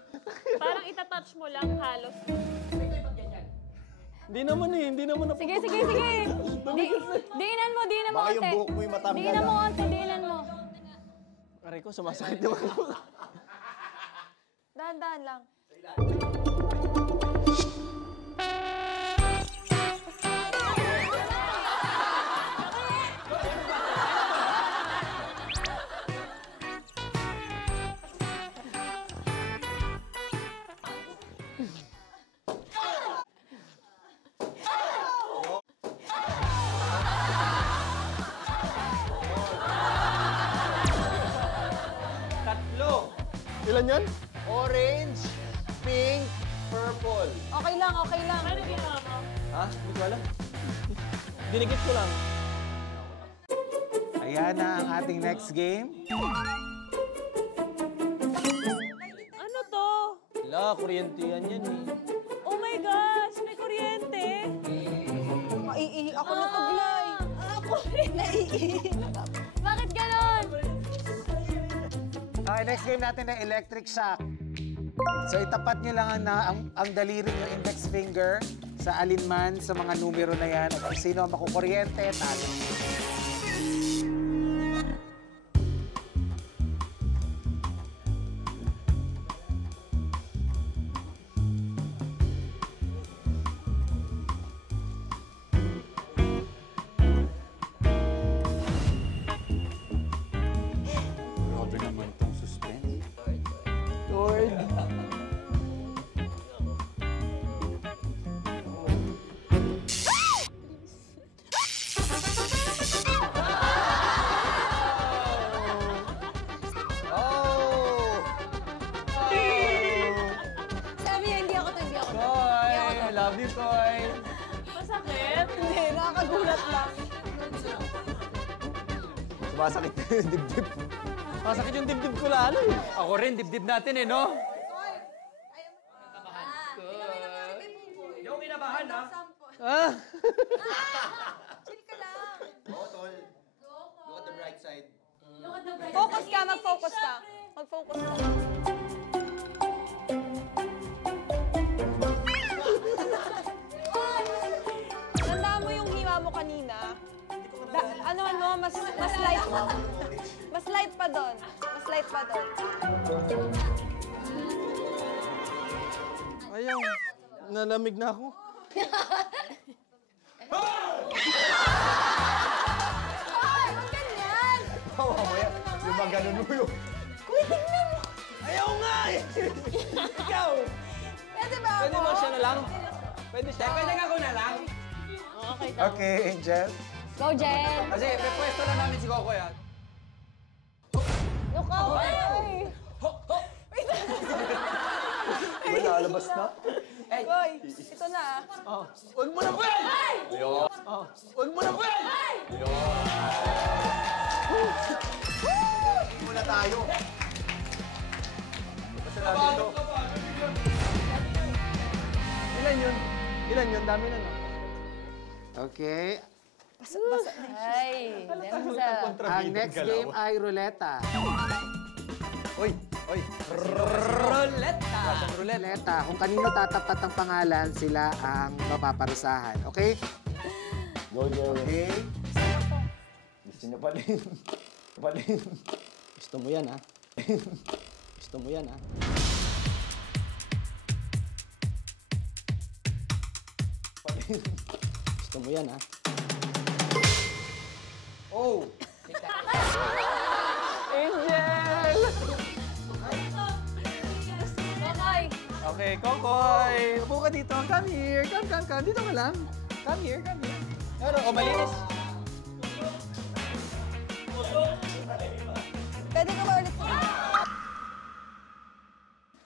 Parang itatouch mo lang halos. Hindi naman na. Sige. Diinan mo Baka onte. yung buhok mo yung matanggal. Diinan mo onte, diinan mo. Aray ko, sumasakit naman ako. Dahan-dahan lang. Tatlo. Ilan yan? Orange, pink, purple. Okay lang. Ano ginawa mo? Ha? Hindi ko alam. Dinikit ko lang. Ayan na ang ating next game. Ano to? Wala, kuryente yan eh. Oh my gosh! May kuryente! Maiihi ako na to, Glay. Ako rin naiihi. Bakit ganon? Okay, next game natin na electric shock. So itapat nyo lang ang daliri nyo, index finger, sa alinman sa mga numero na yan. At kung sino ang makukuryente, talo. Grabe naman tong suspense. Lord. Sumasakit na yung dibdib. Masakit yung dibdib ko lalo eh. Ako rin, dibdib natin eh, no? Yung kinabahan, ha? Ah? Chill ka lang. Oo, tol. Look at the bright side. Focus ka, mag-focus ka. Mag-focus ka. Tandaan mo yung hiwa mo kanina. Mas light. Mas light pa doon. Mas light pa doon. Ayaw. Nalamig na ako. Ay, huwag ganyan! Oo, mamaya. Lumaganon mo yun. Kuya, tignan mo! Ayaw nga eh! Ikaw! Pwede ba ako? Pwede mo siya na lang? Pwede siya? Pwede nga ako na lang? Okay, Okay, Angel. Go, Jen! Kasi pwesto lang namin si Coco yan. Look out! Diba nalabas na? Boy, ito na. Huwag mo na pwede! Huwag mo na pwede! Muna tayo. Basta natin ito. Ilan yun? Ilan yun? Dami na no? Okay. Ay, Denza. Ang next game ay ruleta. Oy! Oy! Ruleta! Ruleta. Kung kanino tatapat ang pangalan, sila ang mapaparusahan. Okay? Go, Jerry. Okay. Gusto niya pa rin. Pa rin. Gusto mo yan, ha? Gusto mo yan, ha? Gusto mo yan, ha? Oh! Angel! Okay. Okay, Kokoy! Upo ka dito. Come here. Come. Dito ka lang. Come here. Pero, malinis. Pwede ka ba ulit?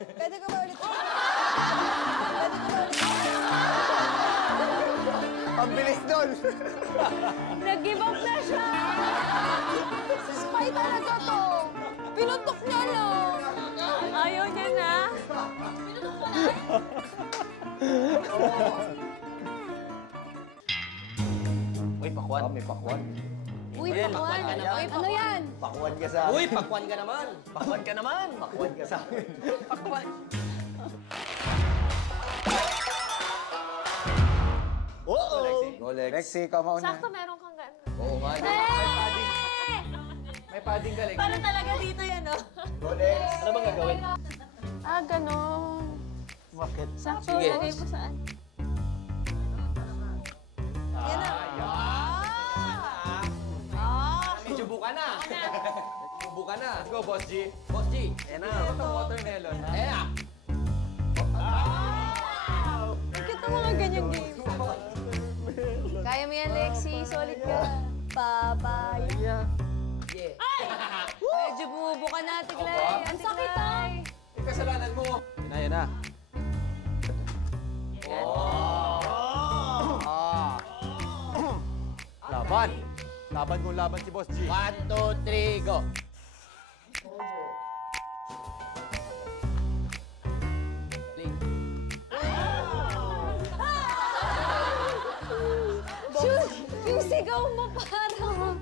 Pwede ka ba ulit? Ang bilis doon! Nag-give up na siya! Si Spy talaga to! Pinutok niya lang! Ayaw niya na. Uy, pakwan. May pakwan. Uy, pakwan! Uy, ano yan? Pakwan ka sa akin. Uy, pakwan ka naman. Pakwan ka naman. Pakwan ka sa akin. Pakwan. Oo! Go, Lex. Lexi, ikaw mauna. Sakto meron kang gano'n. Oo nga. May padding ka, Lex. Parang talaga dito yan, oh. Go, Lex. Ano bang gagawin? Ganon. Bakit? Sakto, Sige. lagay mo saan? Yan na. Medyo buka na. Buka na. Let's go, Boss G. Boss G. Ayan na. Ito watermelon. Ayan. Bakit ang mga ganyang game? Kaya mo yan, Lexi. Solid ka. Papaya. Yeah. Yeah. Medyo bumubuka na, Tiglay. Ang sakit ah. Yung kasalanan mo. Yan na. Laban. Laban kung laban si Boss G. 1, 2, 3, go. Shoot! Yung sigaw mo parang...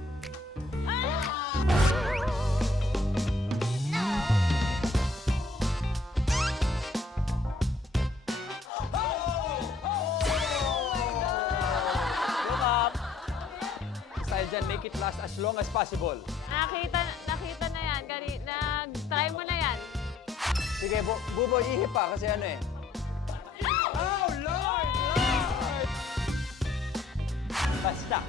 Look up. Style dyan, make it last as long as possible. Nakita na yan. Nag-try mo na yan. Sige, Buboy, ihip pa kasi ano eh. Oh, Lord! Basta.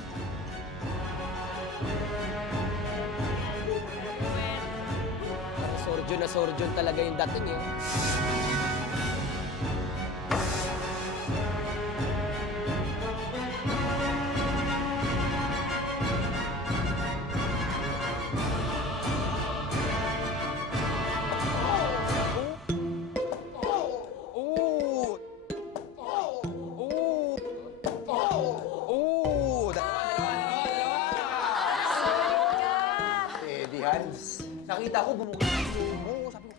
Sorjon talaga yung dating eh. nakita ko, bumukod mo. Sabi ko,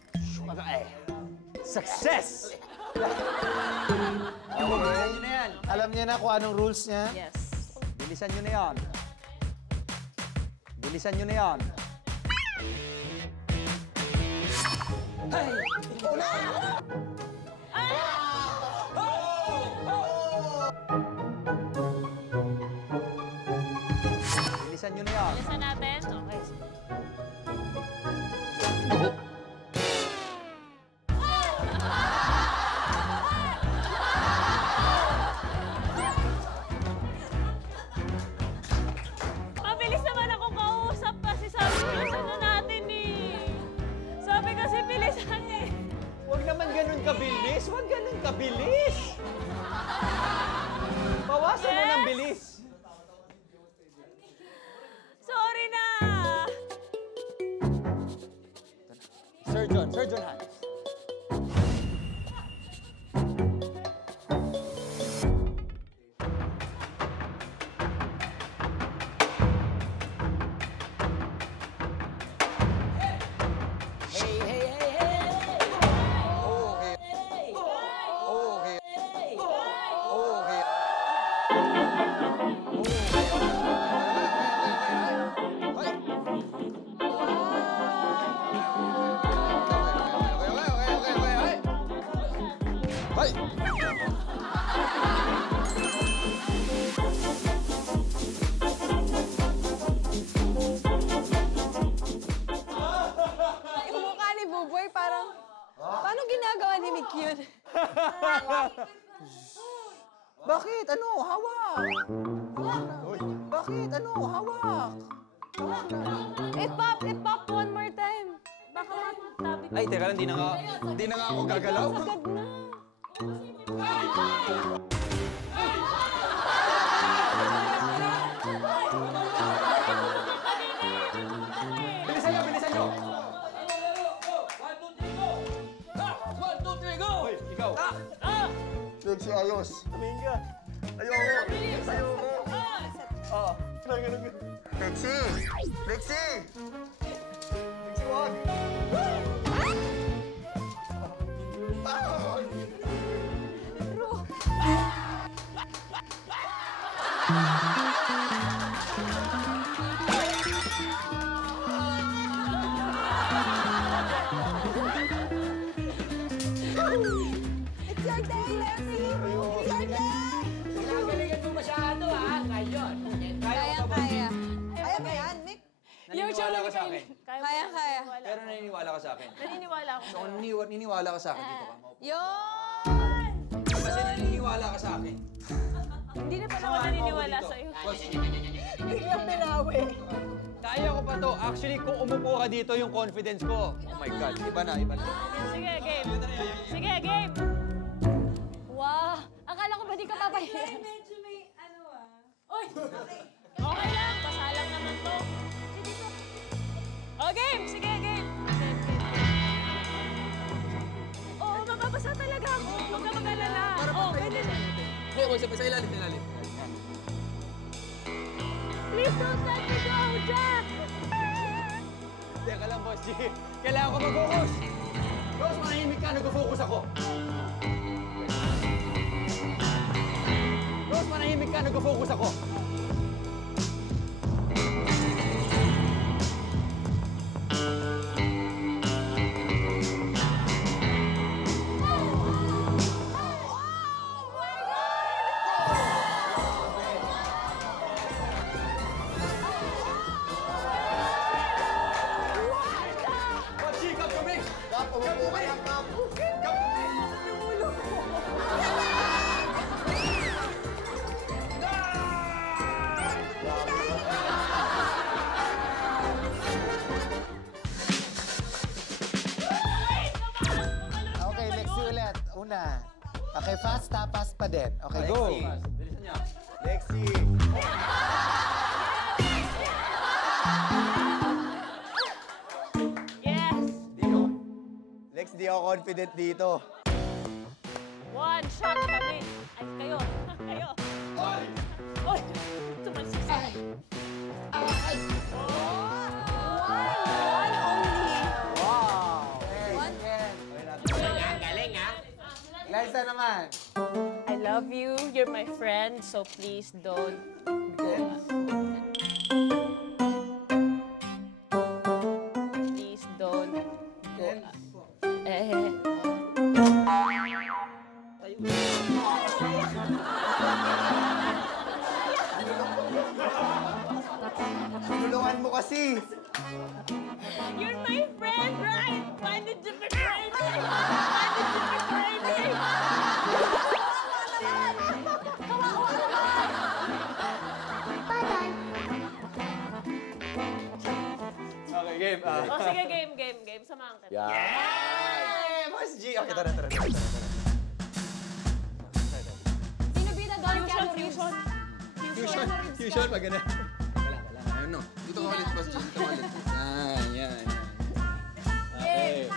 success! Bilisan nyo na yan. Alam niya na kung anong rules niya? Yes. Bilisan nyo na yan. Bilisan nyo na yan. Hey! Oh, no! Bilisan nyo na yan. Bilisan natin. Okay. Mabilis naman ako kausap kasi sabi bilisan na natin eh. Sabi kasi bilisan eh. Huwag naman ganun kabilis. Huwag ganun kabilis. Bawasan mo ng bilis. Sorry na. Surgeon Hans. Yung mukha ni Buboy parang, paano ginagawa ni Mick yun? Bakit? Ano? Hawak! Bakit? Ano? Hawak! It popped one more time. Baka matabi. Ay, teka lang, di na nga ako gagalaw. Sagad na. Bilisan nyo, bilisan nyo! 1, 2, 3, go! Hoy, ikaw. Lexi, ayos. Tumingin ka. Ayoko. Ayoko. Oo. Ganun. Lexi! Lexi! Lexi, wag! It's your day, Lexi! It's your day! Ginagalingan mo masyado, ha? Ngayon. Kaya. Kaya ba yan, Mick? Naniniwala ka sa akin. Kaya. Pero naniniwala ka sa akin. Naniniwala ako. So, naniniwala ka sa akin dito ka. Yun! Kasi naniniwala ka sa akin. Hindi na pala ako naniniwala sa'yo. Biglang binawi. Kaya ko pa to. Actually, kung umupo ka dito, yung confidence ko. Oh my God, iba na. Sige, game. Sige, game. Wow! Akala ko ba di ka papahiya? Medyo may ano ah. Uy! Okay lang. Basa lang naman to. Oh, game! Sige, game. Oo, mababasa talaga ako. Huwag ka mag-alala. Oh, ganyan. Huwag sa ilalim. Please don't let me go, Jack! Teka lang, Boss G. Kailangan ko mag-focus. Boss, manahimik ka. Nag-focus ako. Boss, manahimik ka. Nag-focus ako. Boss G, come to me! Come to me! Come to me! Okay, Lexi ulit. Una. Okay, fast tapas pa din. Okay, go. Bilisan niya. Lexi! Yes! Lex, di ako confident dito. One shot kami. Ay, kayo. Kayo. Oy! Oy! Tumalsik sa akin. One only. you're my friend, so please don't go. Please don't go. Tulungan mo kasi. You're my friend, right? Why did you betray me? Why did you betray me? Okay, game. Oh, sige, game. Samahan ka. Yeah! Mas G! Okay, tara. Sino bida doon? Fusion, pag ganun. Ano? Dito ka ulit, boss. Dito ka ulit. Yan. Okay.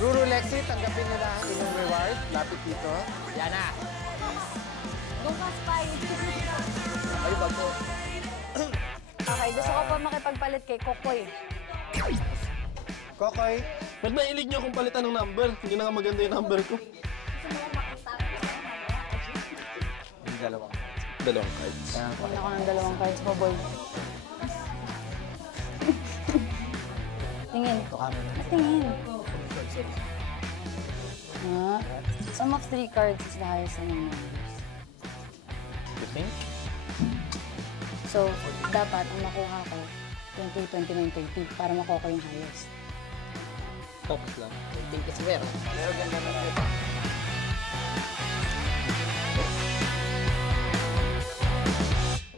Ruru, Lexi, tanggapin nyo na ang inyong reward. Lapit dito. Yan na. Doon ka, Spy. Ay, bago. Okay, gusto ko pa makipagpalit kay Kokoy. Kokoy, Ba't ba ilig niyo akong palitan ng number? Hindi na nga maganda yung number ko. Dalawang cards. Kunin ako ng 2 cards ko, boy. Tingin. Tingin. Sum of 3 cards is the highest among numbers. You think? So, dapat ang makuha ko, 20, 29, 30 para makuha ko yung highest. Focus lang. I think it's fair. pero ganda na ito.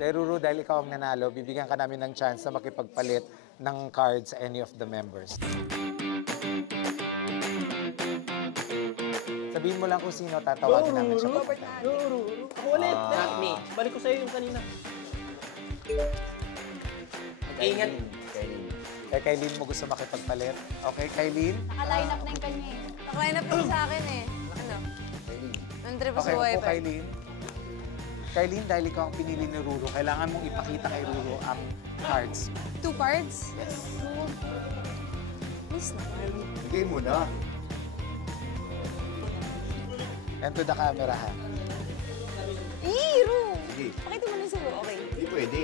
Ruru, dahil ikaw ang nanalo, bibigyan ka namin ng chance na makipagpalit ng cards sa any of the members. Sabihin mo lang kung sino, tatawagin namin siya. Ruru. Ako ulit. Not me. Balik ko sa'yo yung kanina. Ingat. Kay Kailin mo gusto makipagpalit. Okay, Kailin? Naka-line up na yung kanya eh. Naka-line up din sa akin eh. Ano? Nandre pa Okay, sa upo, wifi. Kailin. Kailin, dahil ikaw ang pinili ni Ruru, kailangan mong ipakita kay Ruru ang cards. 2 cards? Yes. Please naman. Bigay mo na. And to the camera, ha? Ru! Sige. Pakita mo na sa'yo. Okay. Hindi pwede.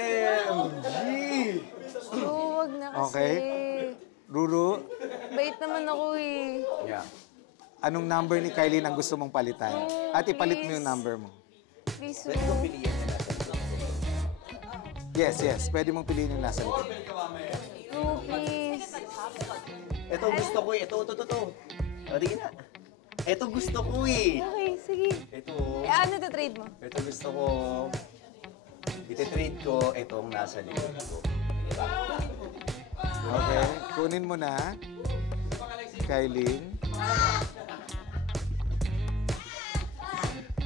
OMG! Ru, wag na kasi. Okay. Ruru, Bait naman ako eh. Yeah. anong number ni Kailin ang gusto mong palitan? At ipalit mo yung number mo. Please, Pwede ko piliin na nasa likod. Yes. Pwede mong piliin yung nasa likod. Ru, please. Ito gusto ko eh. Ito. O, di na. Ito gusto ko eh. Okay, sige. Ito. Eh, ano ito-trade mo? Ito gusto ko. Iti-trade ko itong nasa likod ko. Okay. Kunin mo na. Kailin.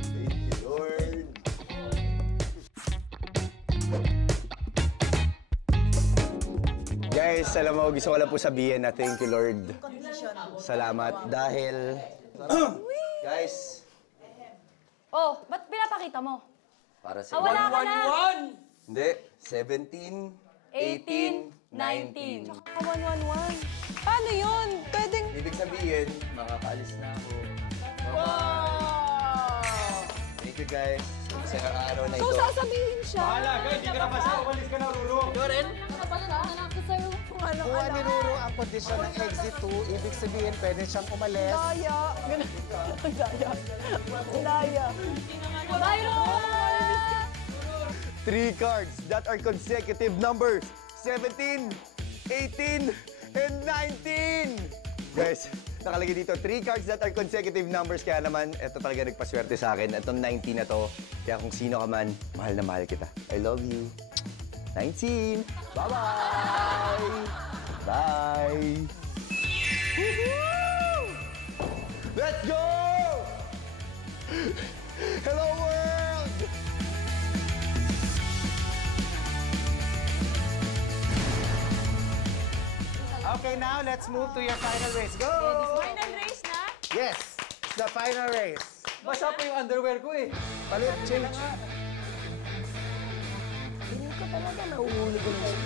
Thank you, Lord. Guys, alam mo, gusto ko lang po sabihin na thank you, Lord. Salamat dahil... Guys, Oh, ba't pinapakita mo? para sa Wala ka na! Hindi, 17, 18, 19. 111. Paano yun? Pwedeng... Ibig sabihin, makakaalis na ako. Thank you, guys. Sa araw na ito. So, sasabihin siya. Hindi ka na basta. Umalis ka na, Ruru. Kuha ni Ruru ang kondisyon ng exit 2. Ibig sabihin, pwede siyang umalis. Daya. Daya. Byron! 3 cards that are consecutive numbers. 17, 18, and 19! Guys, nakalagay dito, 3 cards that are consecutive numbers. Kaya naman, ito talaga nagpaswerte sa akin. Itong 19 na to. Kaya kung sino ka man, mahal na mahal kita. I love you. 19. Bye-bye! Bye! Let's go! Hello, world! Okay, now let's move to your final race. Go! Final race na? Yes, it's the final race. Basa pa yung underwear ko eh. Palit, change. Hindi ka talaga nauhuli ko lang.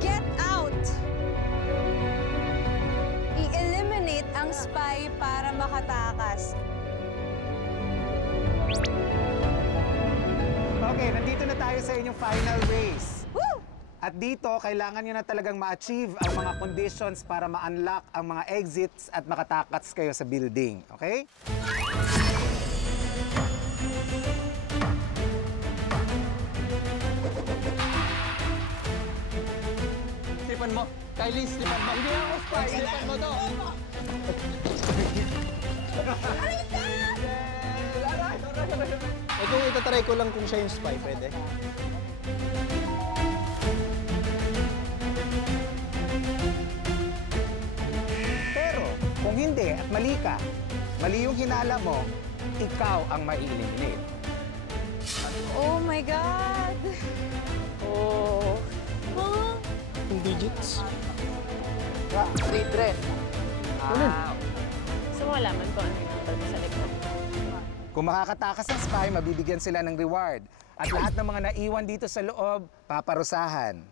Get out! I-eliminate ang spy para makatakas. Okay, nandito na tayo sa inyong final race. Woo! At dito, kailangan nyo na talagang ma-achieve ang mga conditions para ma-unlock ang mga exits at makatakas kayo sa building. Okay? Slipan mo. Kylie, slipan mo. Hindi ako spy. Slipan mo to. Eh kung itatry ko lang kung siya yung spy, pwede? Pero, kung hindi at mali ka, mali yung hinala mo, ikaw ang ma-eliminate. Oh my God! Oh, Huh? 2 digits. Wait, Ren. Gusto mo malaman ko ano yung number mo sa likod? Kung makakatakas ang spy, mabibigyan sila ng reward. At lahat ng mga naiwan dito sa loob, paparusahan.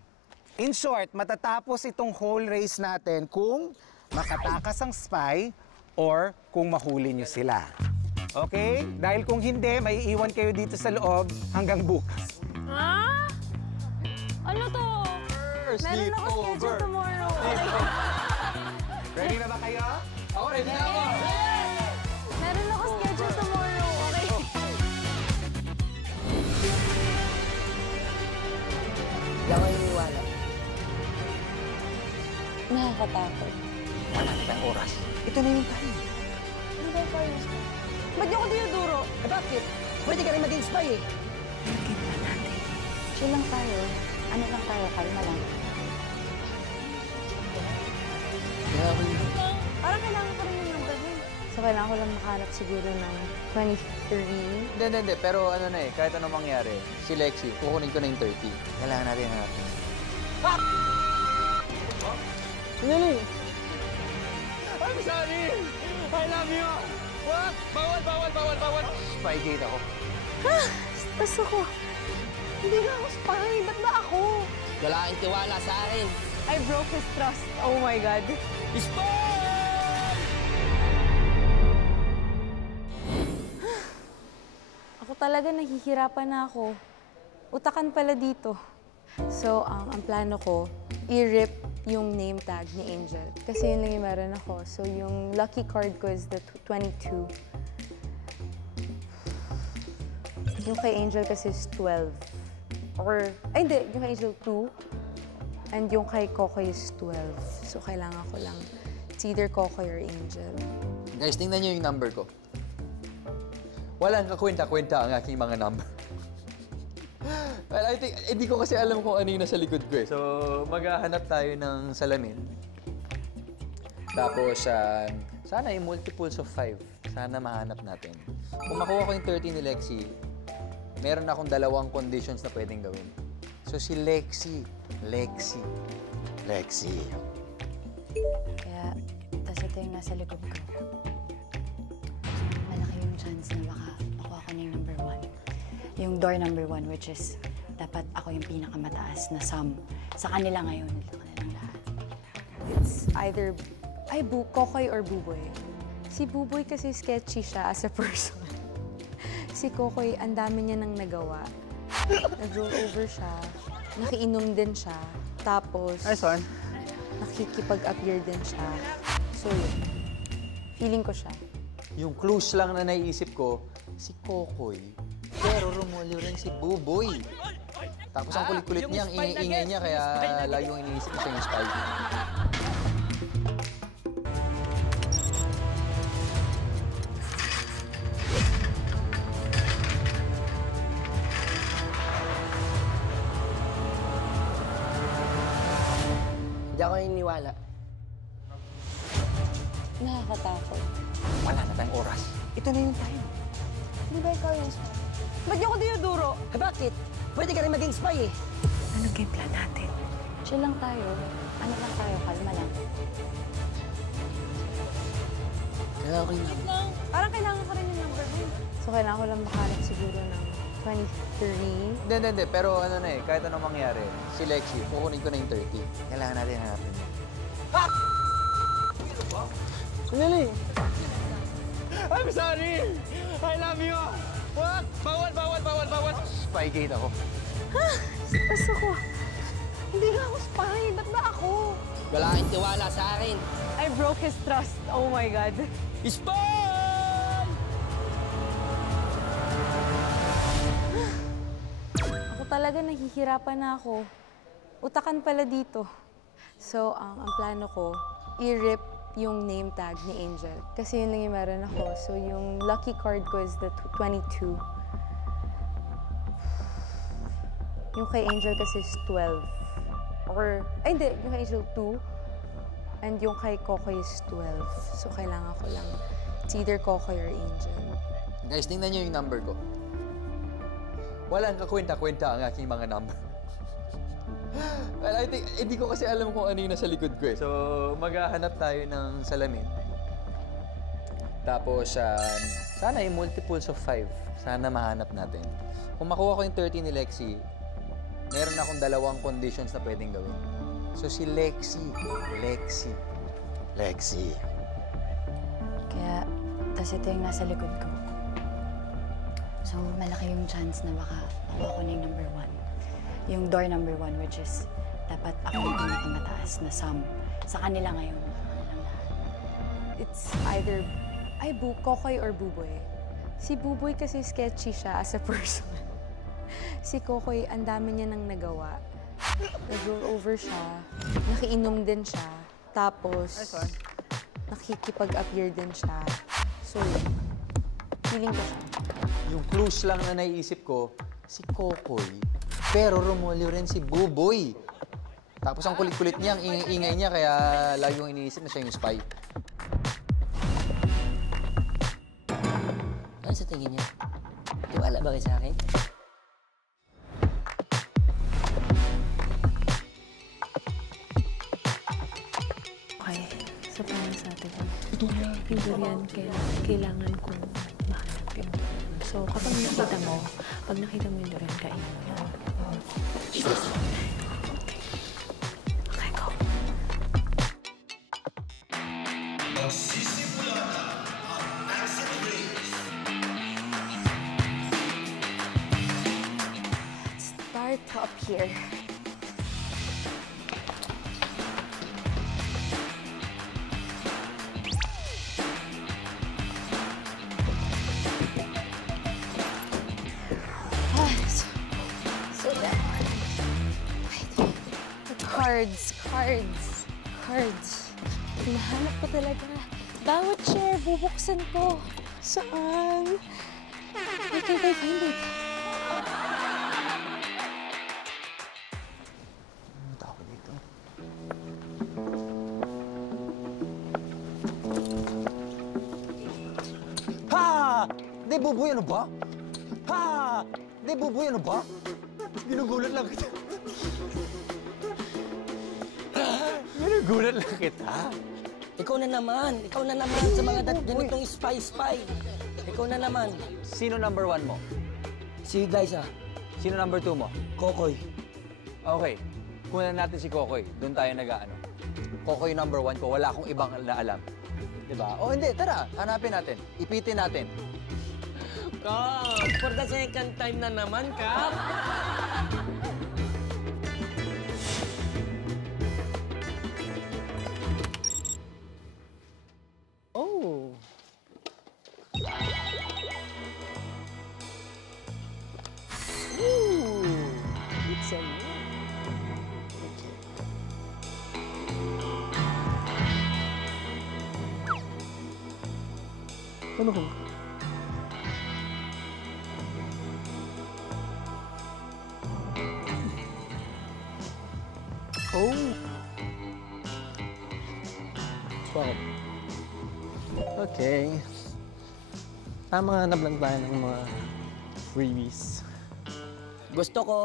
In short, matatapos itong whole race natin kung makatakas ang spy or kung mahuli nyo sila. Okay? Dahil kung hindi, may iiwan kayo dito sa loob hanggang bukas. Ha? Ano to? Meron ako schedule tomorrow. Ready na ba kayo? Ako, ready na ako. Meron ako schedule tomorrow. Okay? Hindi ako naniniwala. Nakakatakot. Wala na tayong oras. Ito na yung time. Ano ba kayo? Ba't niyo ako dinuduro? Eh bakit? Pwede ka rin maging spy eh. Chill lang tayo. Ano lang tayo, kalma lang. Grabe. Parang kailangan ko rin yung number mo. So, kailangan ko lang makahanap siguro ng 23. Hindi. Pero ano na eh, kahit anong mangyari, si Lexi, kukunin ko na yung 30. Kailangan natin hanapin. Sandali. I'm sorry. I love you. What? Bawal. Spygate ako. Stress ako. Hindi na ako spy. Ba't ba ako? Wala kang tiwala sa akin. I broke his trust. Oh my God. Ako talaga nahihirapan na ako. Utakan pala dito. So, ang plano ko, i-rip yung name tag ni Angel. Kasi yun lang yung meron ako. So, yung lucky card ko is the 22. Yung kay Angel kasi is 12. Or, ay hindi, yung kay Angel 2. And yung kay Kokoy is 12. So, kailangan ko lang, it's either Kokoy or Angel. Guys, tingnan nyo yung number ko. Walang kakwenta-kwenta ang aking mga number. Well, I think, hindi ko kasi alam kung ano yung nasa likod ko eh. So, maghahanap tayo ng salamin. Tapos, sana yung multiples of 5. Sana mahanap natin. Kung makuha ko yung 30 ni Lexi, meron akong 2 conditions na pwedeng gawin. So, si Lexi. Kaya, tas ito yung nasa likod ko. Malaki yung chance na makuha ko na yung number 1. Yung door number 1, which is, dapat ako yung pinakamataas na sum. Sa kanila ngayon, sa kanilang lahat. It's either, Kokoy or Buboy. Si Buboy kasi sketchy siya as a person. Si Kokoy, ang dami niya nang nagawa. Nag-roll over siya, nakiinom din siya, tapos nakikipag-appear din siya. So yun, feeling ko siya. Yung clues lang na naiisip ko, si Kokoy. Pero Romolyo rin si Buboy. Tapos ang kulit-kulit niya, ang ingay-ingay niya, kaya lagi yung iniisip ko siya yung spy. Hindi ako naniniwala. Nakakatakot. Wala na tayong oras. Ito na yung time. Di ba ikaw yung spy? Ba't niyo ako dinuduro? Bakit? Pwede ka rin maging spy eh. Anong game plan natin? Chill lang tayo. Ano lang tayo, kalma lang. Kailangan ko yung number. Parang kailangan ko rin yung number mo. So, kailangan ko lang makalat siguro ng 23. Hindi. Pero ano na eh, kahit anong mangyari, si Lexi, kukunin ko na yung 30. Kailangan natin hanapin niya. Sandali. I'm sorry! I love you! What? Bawal! Spygate ako. Ha? Stress ako. Hindi nga ako spy. Ba't ba ako? Wala kang tiwala sa akin. I broke his trust. Oh my God. Spy! Ako talaga nahihirapan na ako. Utakan pala dito. So, ang plano ko, i-rip yung name tag ni Angel. Kasi yun lang yung meron ako. So, yung lucky card ko is the 22. Yung kay Angel kasi is 12. Or, ay hindi, yung kay Angel 2. And yung kay Kokoy is 12. So, kailangan ko lang. It's either Kokoy or Angel. Guys, tingnan niyo yung number ko. Walang kakwenta-kwenta ang aking mga number. Well, I think, hindi ko kasi alam kung ano yung nasa likod ko eh. So, maghahanap tayo ng salamin. Tapos, sana yung multiples of 5. Sana mahanap natin. Kung makuha ko yung 30 ni Lexi, meron akong 2 conditions na pwedeng gawin. So, si Lexi. Kaya, tas ito yung nasa likod ko. So, malaki yung chance na baka makuha ko na yung number 1. Yung door number 1, which is dapat ako yung pinakamataas na sum sa kanila ngayon. It's either Kokoy or Buboy. Si Buboy kasi sketchy siya as a person. Si Kokoy, ang dami niya nang nagawa. Nag-roll over siya, nakiinom din siya, tapos nakikipag-appear din siya. So, feeling ko siya. Yung clues lang na naiisip ko, si Kokoy. Pero Romolyo rin si Buboy. Tapos ang kulit-kulit niya, ang ingay-ingay niya, kaya lagi yung iniisip na siya yung spy. Ano sa tingin niya? Tiwala ba kayo sa akin? Okay, so paano sa atin? Yung durian, kailangan kong mahanap yun. So, kapag nakita mo yung durian, kainin mo yan. Okay, go. Magsisimula na ang acid race. Start up here. Cards. Hinahanap ko talaga. Bawat chair, bubuksan ko. Saan? Where can I find it? Ano tawag dito? Ha! Di, Buboy, ano ba? Ha! Di, Buboy, ano ba? Ginugulat lang kita. Ginugulat lang kita. Ikaw na naman sa mga ganitong spy. Ikaw na naman. Sino number 1 mo? Si Liza. Sino number 2 mo? Kokoy. Okay. Kunan natin si Kokoy. Doon tayo nag-aano. Kokoy number 1 ko. Wala akong ibang naalam. Diba? O hindi, tara. Hanapin natin. Ipitin natin. Kap, for the second time na naman, Kap. Oh. Ano ko? Oh! Wow. Okay. Hanap lang tayo ng mga freebies. Gusto ko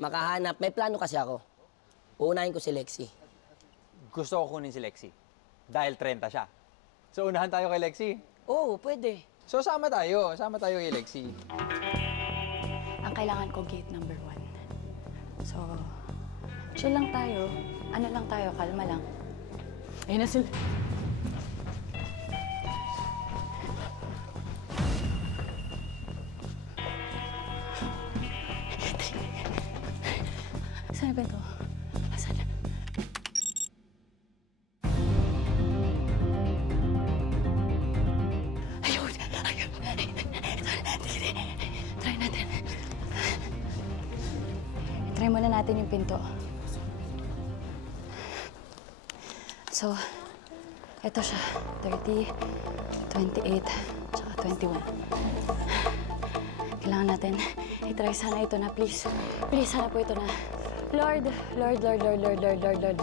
makahanap. May plano kasi ako. Uunahin ko si Lexie. Gusto ko kunin si Lexie. Dahil 30 siya. So, unahan tayo kay Lexie? Oo, pwede. So, sama tayo. Sama tayo kay Lexie. Ang kailangan ko, gate number 1. So, chill lang tayo. Ano lang tayo, kalma lang. Ayun na sila. Saan ba ito? Saan? Ayun! Ayun! Try natin. Try muna natin yung pinto. So, ito siya. 30, 28, tsaka 21. Kailangan natin i-try sana ito na, please. Please, sana po ito na. Lord, Lord, Lord, Lord, Lord, Lord, Lord, Lord.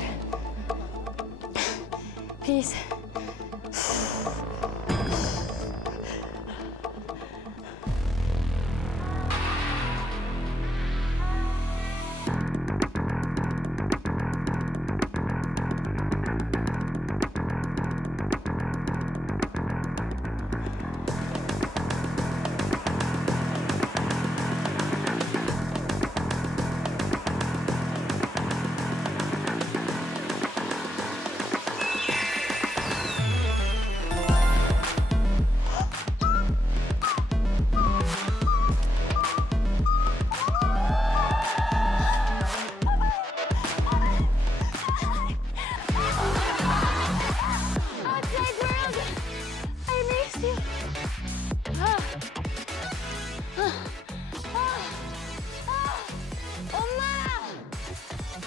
Please.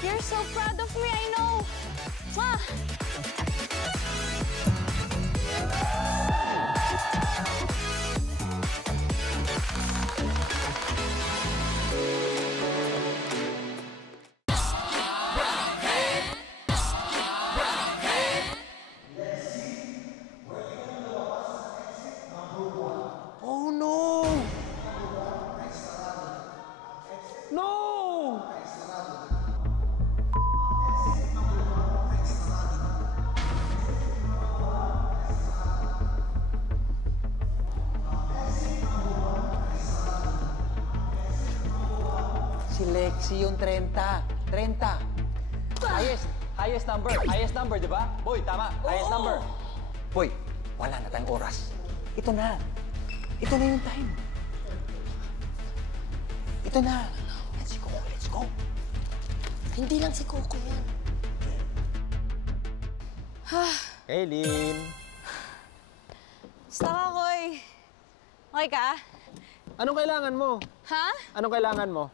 You're so proud of me, I know. Ma! Oh no! No! Si Lexie yung 30. 30. Highest number, di ba? Boy, tama. Highest number. Boy, wala na tayong oras. Ito na. Ito na yung time. Ito na. Let's go, let's go. Hindi lang si Coco yan. Kaylin! Basta ka, Koy. Okay ka? Anong kailangan mo? Ha? Anong kailangan mo?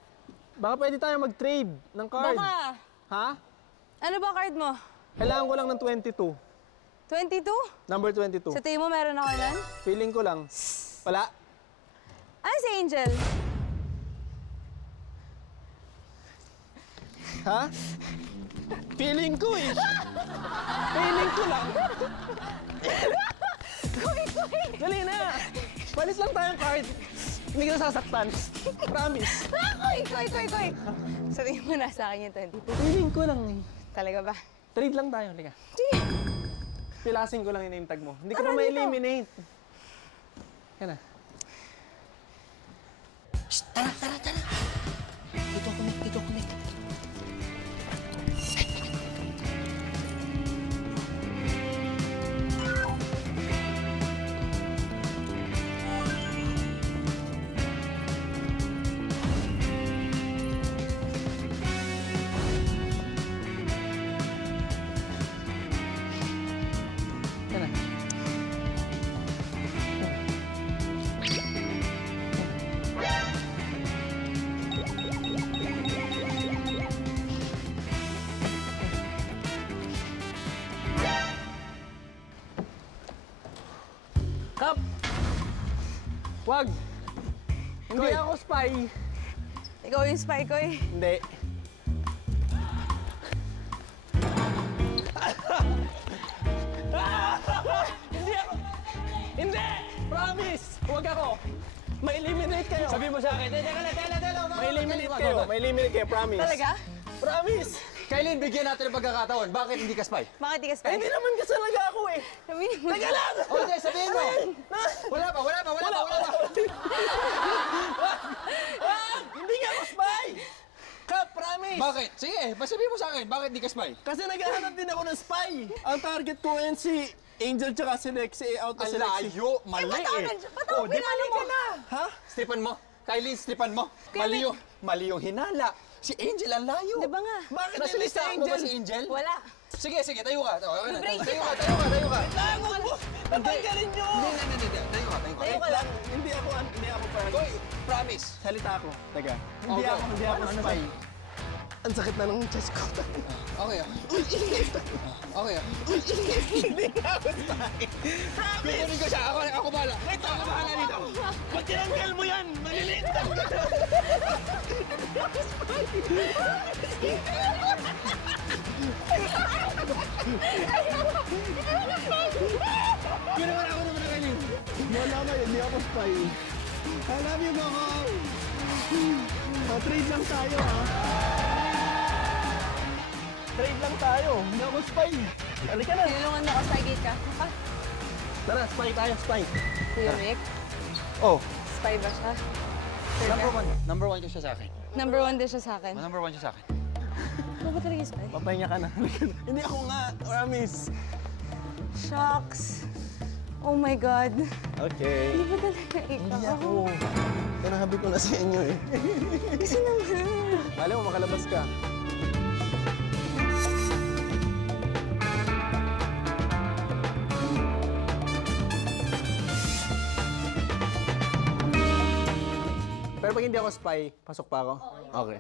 Baka pwede tayo mag-trade ng card. Baka. Ha? Ano ba card mo? Kailangan ko lang ng 22. 22? Number 22. Sa tingin mo meron ako nun? Feeling ko lang. Wala. Ano si Angel? Ha? Feeling ko eh. Feeling ko lang. Koy! Dali na. Palis lang tayong card. Hindi ka nasasaktan. Promise. Koy! Sa tingin mo nasa akin yung 22? Feeling ko lang eh. Talaga ba? Trade lang tayo. Halika. Sige. Pilasin ko lang yung name tag mo. Hindi ko Tara pa dito. ma-eliminate. Yan na. Shh, tara. Dito ako. Yan na. Wag! Hindi Koy. ako spy. Ikaw yung spy ko eh. Hindi. Hindi ako! Hindi! Promise! Huwag ako! Ma-eliminate kayo! Sabi mo sa akin, teka lang. Ma-eliminate kayo! Ma-eliminate kayo, promise! Talaga? Promise! Kailin, bigyan natin ng pagkakataon. Bakit hindi ka spy? Bakit di ka spy? Eh, hindi naman kasi talaga ako eh! Sabihin mo. Teka lang! O, hindi, sabihin mo. Wala pa. Hindi nga ako spy! Kap, promise! Bakit? Sige, sabihin mo sa akin, bakit hindi ka spy? Kasi naghahanap din ako ng spy! Ang target ko ngayon si Angel tsaka si Lexie out of Ang si Lexie. layo, mali eh. Ba't di pinali mo. ka na? Ha? Stripan mo. Kailin, stripan mo. Mali yung hinala. Si Angel ang layo. Di ba nga? Bakit Nasa hindi si listahan mo ba Angel? si Angel? Wala. Sige, tayo ka. I-break Tayo kita. ka. Tangon mo! Tatanggalin nyo! Hindi. Tayo ka. Tayo ka lang. Hindi ako promise. Koy, promise. Salita ako. Teka. Okay. Hindi ako spy. Ang sakit na ng chest ko. Okay. Hindi nga ako spy. Kukunin ko siya. Ako bahala. Ako bahala dito. Pag tinanggal mo yan, maliliit ka. Ginawa ako naman na kailin. Wala ka, hindi ako spy. I love you, Coco. Trade lang tayo, ha? Trade lang tayo. Hindi ako spy. Halika na. Tinulungan mo ako, spygate ka. Tara, spy tayo, spy. Kuya Mick, Oh, spy ba siya? Sure ka? Number one ko siya sa akin. Number 1 din siya sa akin. Number one siya sa akin. Ano ba talaga yung spy? papahinga ka na. Hindi ako nga, promise. Shucks. Oh my God. Okay. Hindi ba talaga ikaw? Hindi ako. Sinabi ko na sa inyo eh. Kasi naman. Alam mo, makalabas ka. Pero pag hindi ako spy, pasok pa ako? Okay.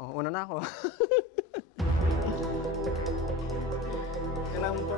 Oh, una na ako. Kailangan mo pa.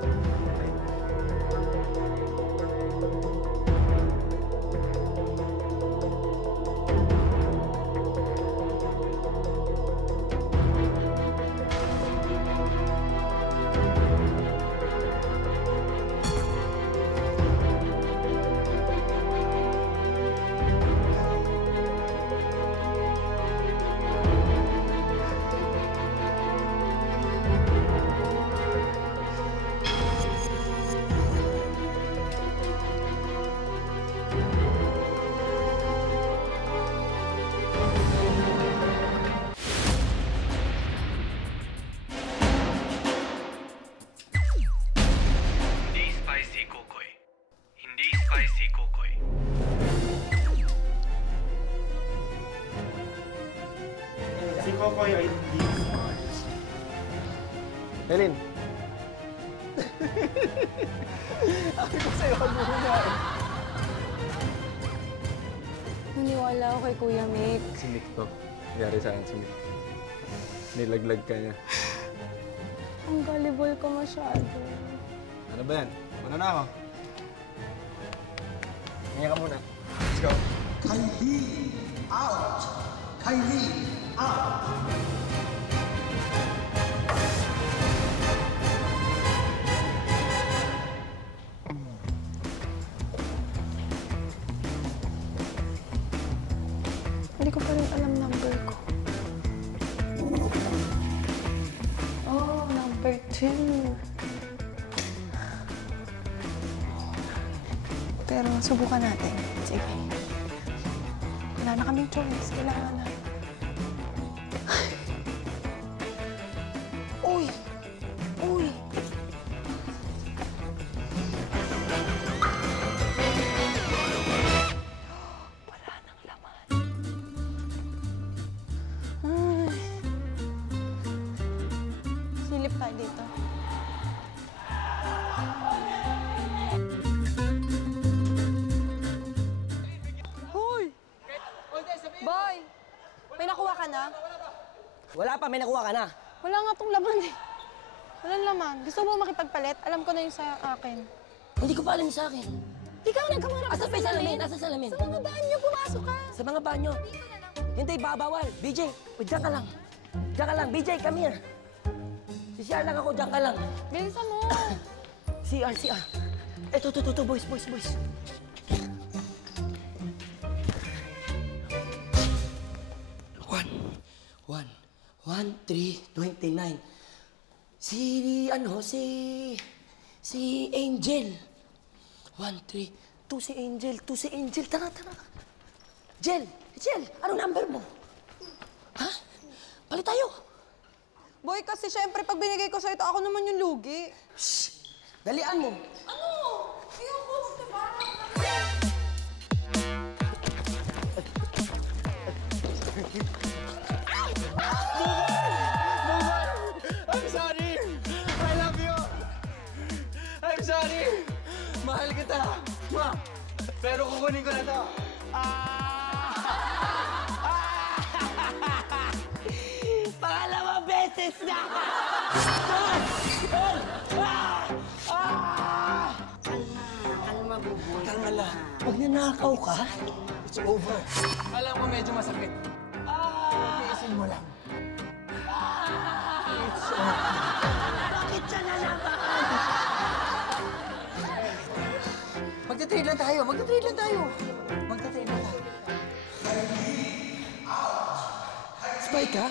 Si Kokoy ay hindi smart. Elin. Sabi ko sa'yo, wag mo na. Naniwala ako kay Kuya Mick. Si Mick to. Nangyari sa akin si Mick. Nilaglag ka niya. Ang gullible ko masyado. Ano ba yan? Una na ako. Hinga ka muna. Let's go. Kylie out! Kylie out! Hindi ko pa rin alam number ko. Oh, number 2. Pero subukan natin. Sige. Wala na kaming choice. Kailangan na. Uy! Uy! Wala nang laman. Ay. Silip tayo dito. Hoy! Boy! May nakuha ka na? Wala pa, may nakuha ka na. Wala nga tong laman eh. Walang laman. Gusto mo makipagpalit? Alam ko na yung sa akin. Hindi ko pa alam sa akin. Ikaw nagkamarap Asa pa salamin? Asa salamin? Sa mga banyo, pumasok ka. Sa mga banyo. Hindi, babawal. BJ, diyan ka lang. Diyan ka lang. BJ, come here. CR lang ako, diyan ka lang. Bilisan mo. CR. Eto, boys. 1-3-29. Si Angel. 1-3. 2 si Angel. Tara. Jel, ano number mo? Ha? Palit tayo. Boy, kasi syempre pag binigay ko sa'yo ito, ako naman yung lugi. Shh! Dalian mo. Ano? Ayoko, diba? I'm sorry! I love you! I'm sorry! Mahal kita! Ma! Pero kukunin ko na to! Pangalawang beses na! Kalma, Buboy. Kalma lang. Pag nanakaw ka, It's over. Alam mo, medyo masakit. Iisin mo lang. It's over. bakit siya na naman? Magta-trade lang tayo. Spy ka?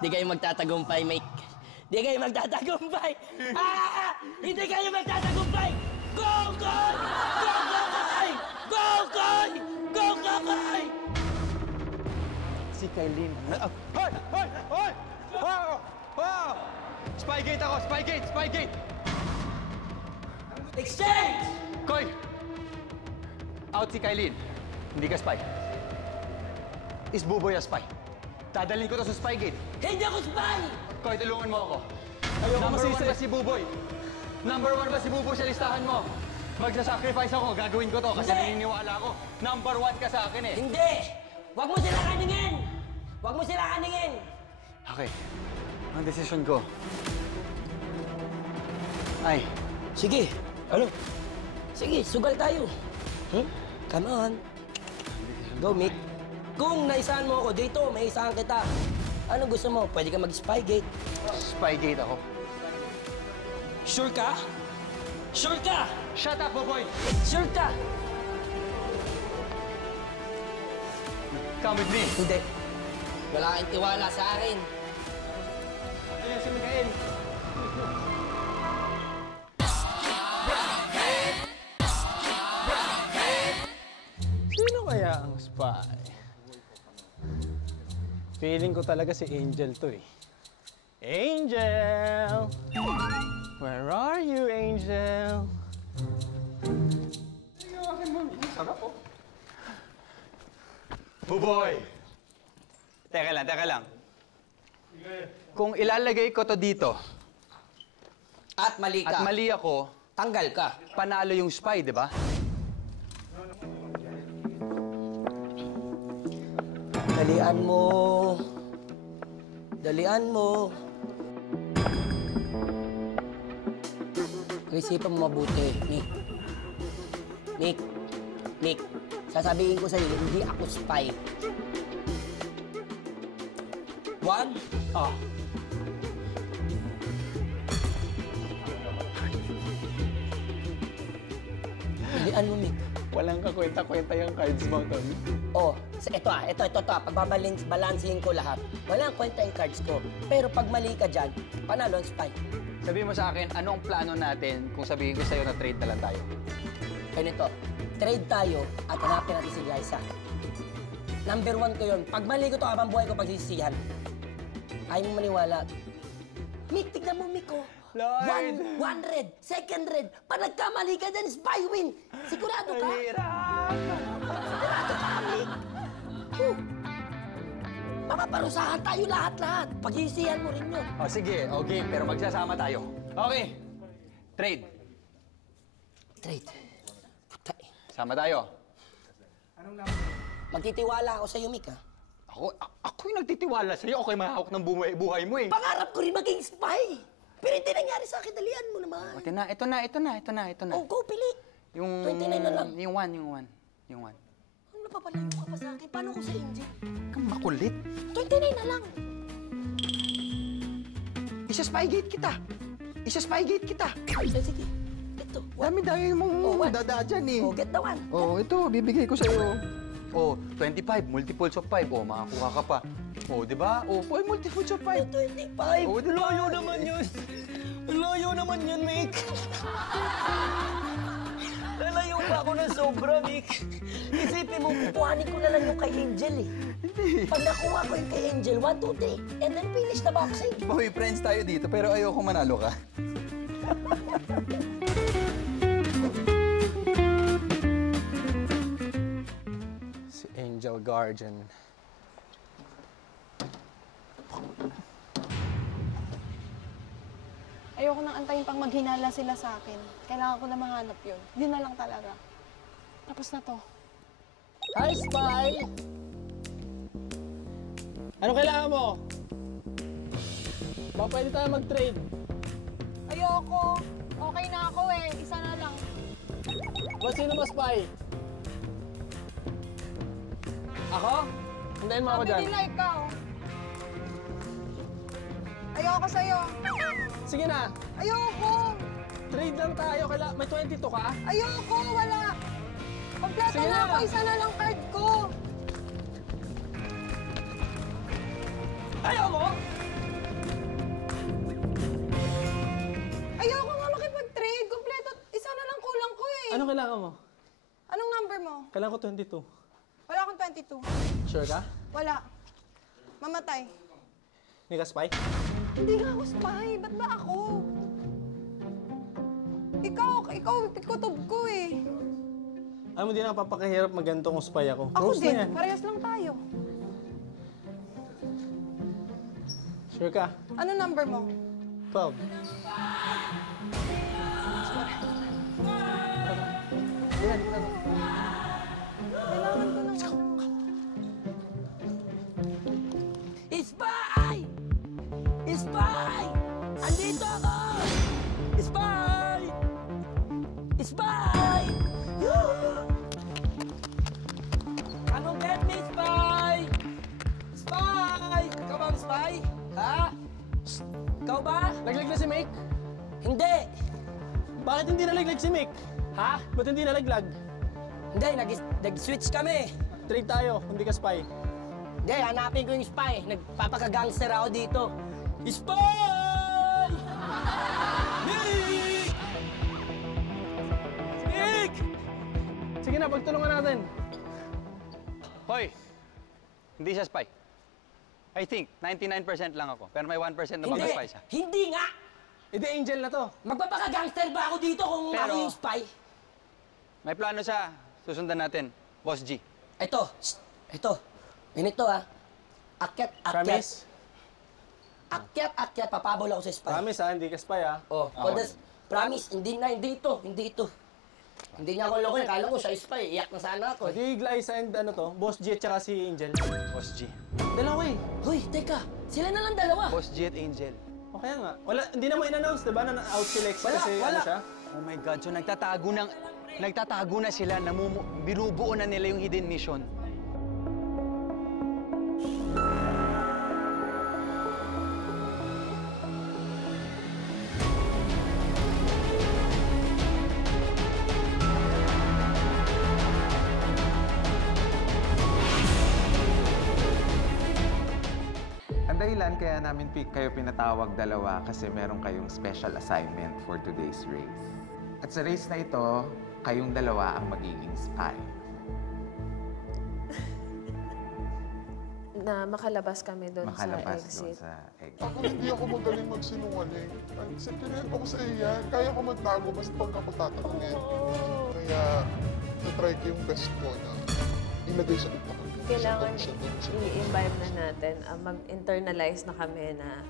Di kayo magtatagumpay, Mike. Di kayo magtatagumpay! Hindi kayo magtatagumpay! Go, Koy! Go, Koy! Si Kailin. Hoy! Wow! Spygate ako! Spygate! Exchange! Koy! Out si Kailin. Hindi ka spy. Is Buboy a spy? Dadalhin ko to sa Spygate. Hindi ako spy! Koy, tulungan mo ako. Ayoko masisi. Number 1 ba si Buboy sa listahan mo? Magsasacrifice ako, gagawin ko to kasi naniniwala ako. Number 1 ka sa akin eh. Hindi! Huwag mo sila kaningin! Okay. Ang desisyon ko ay... Sige, Sige, sugal tayo. Come on. Go, Mick. Kung naisahan mo ako dito, may isahan kita. Ano gusto mo? Pwede ka mag-Spygate. Spygate ako. Sure ka? Shut up, Buboy! Sure ka? Come with me. Hindi. Wala kang tiwala sa akin. Ayan si Mikael. Sino kaya ang spy? Feeling ko talaga si Angel to eh. Angel! Where are you, Angel? Sarap oh. Buboy! Teka lang. Kung ilalagay ko to dito, At mali ka. at mali ako, Tanggal ka. panalo yung spy, di ba? Dalian mo. Pag-isipan mo mabuti, Nick. Sasabihin ko sa'yo, hindi ako spy. 1. Dalian mo, Nick. Walang kakwenta-kwenta yung cards mo, Tol. Ito. Pagbabalansin ko lahat. Walang kwenta yung cards ko. Pero pag mali ka dyan, panalo ang spy. Sabihin mo sa akin, ano ang plano natin kung sabihin ko sa'yo na trade na lang tayo? Ganito, trade tayo at hanapin natin si Glyza. Number 1 ko yun. Pag mali ko to, habang buhay ko pagsisisihan. Ayaw mo maniwala. Mick, tignan mo, Mick, oh. Lord! One red, second red. Pag nagkamali ka dyan, spy win. Sigurado ka? Sigurado ka, Mick. Mapaparusahan tayo lahat-lahat. Pagsisihan mo rin yun. Sige, okay, pero magsasama tayo. Okay, trade. Sama tayo. Magtitiwala ako sa'yo, Mick, ha? Ako yung nagtitiwala sa'yo. Ako yung mahawak ng buhay mo eh. Pangarap ko rin maging spy. Pero hindi nangyari sa akin, dalian mo naman. Ito na. Oh, go, pili. Yung... 29 na lang. Yung 1, yung 1. Yung 1. Ano napapalayo ka pa sa akin? Paano ko sa Angel? Kang makulit. 29 na lang. Isa-spygate kita. Isa-spygate kita. Sige. Ito. Dami-dami mong dada dyan eh. Oh, get the one. Oh, ito, bibigay ko sa'yo. Oh, 25, multiples of 5. Oh, makakuha ka pa. Oh, di ba? Oh, multiples of 5. 25. Oh, di ba? Layo naman yun. Layo naman yun, Mick. Lalayo pa ako ng sobra, Mick. Isipin mo, kukuhanin ko na lang yung kay Angel eh. Pag nakuha ko yung kay Angel, 1, 2, 3, and then finish the boxing. Boy, friends tayo dito, pero ayoko manalo ka. Si Angel Guardian. Ayoko nang antayin pang maghinala sila sa akin. Kailangan ko na mahanap yun. Yun na lang talaga. Tapos na to. Hi, Spy! Ano kailangan mo? Baka pwede tayo mag-trade. Ayoko. Okay na ako eh. Isa na lang. Ba't sino ba, Spy? Ako? Hintayin mo ako dyan. Sabi nila ikaw. Ayoko sa'yo. Sige na. Ayoko. Trade lang tayo. May 22 ka? Ayoko. Wala. Kompleto Sige na na. ako. Isa na lang card ko. Ayaw mo? Ayoko nga makipag-trade. Kompleto. Isa na lang kulang ko eh. Ano kailangan mo? Anong number mo? Kailangan ko 22. Wala akong 22. Sure ka? Wala. Mamatay. Hindi ka, Spy? Hindi nga ako spy. Ba't ba ako? Ikaw, kutob ko eh. Alam mo, di na papakahirap magganto kung spy ako. Ako Close din. na yan. Parehas lang tayo. Sure ka? Ano number mo? 12. Kailangan ko ng Spy! Spy! Andito ako! Spy! Spy! Come on, get me, Spy! Spy! Ikaw ba ang Spy? Ha? Ikaw ba? Laglag na si Mick? Hindi! Bakit hindi nalaglag si Mick? Ha? Ba't hindi nalaglag? Hindi, nag-switch kami. Trade tayo, hindi ka spy. Hindi, hanapin ko yung Spy. Nagpapaka-gangster ako dito. Spy! Mick! Mick! Sige na, pagtulungan natin. Hoy! Hindi siya spy. I think, 99% lang ako. Pero may 1% na Hindi! mag-spy siya. Hindi nga! Hindi, Angel na to. Magpapaka-gangster ba ako dito kung Pero- ako yung Spy? May plano siya. Susundan natin. Boss G. Ito. Ganito ah. Akyat. Promise? Akyat. Papabol ako sa Spy. Promise ha, hindi ka spy ha. Oh, promise. Hindi ito. Hindi niya ako lokohin. Kala ko siya Spy. Iyak na sana ako. Di Glyza and ano to, Boss G at saka si Angel. Boss G. Dalawa eh. Hoy, teka. Sila na lang dalawa. Boss G at Angel. O kaya nga. Wala, hindi na mo in-announce, diba? Na out si Lex kasi ano siya? Oh my God, so nagtatago na sila, binubuo na nila yung hidden mission. Ang dahilan kaya namin kayo pinatawag dalawa kasi meron kayong special assignment for today's race. At sa race na ito, kayong dalawa ang magiging spy. Na makalabas kami doon sa Makalabas exit. doon sa exit. Ako hindi ako magaling magsinungaling. Sekreto ko sa iya. Kaya ko magtago basta pag ako tatanungin. Kaya na-try ko yung best ko na ilagay sa utak ko. Kailangan i-imbibe na natin, mag-internalize na kami na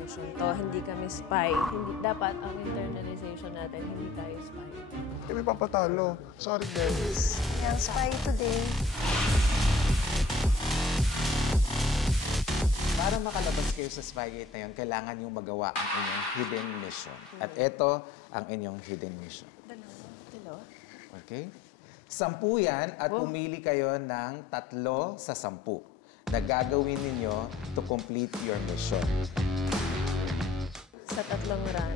mission to. Hindi kami spy. Dapat ang internalization natin, hindi tayo spy. Kami papatalo. Sorry, guys. Yan, spy today. Para makalabas kayo sa Spygate na yun, kailangan yung magawa ang inyong hidden mission. At ito ang inyong hidden mission. Okay? 10 yan at pumili kayo ng 3 sa 10 na gagawin ninyo to complete your mission. Sa 3 run.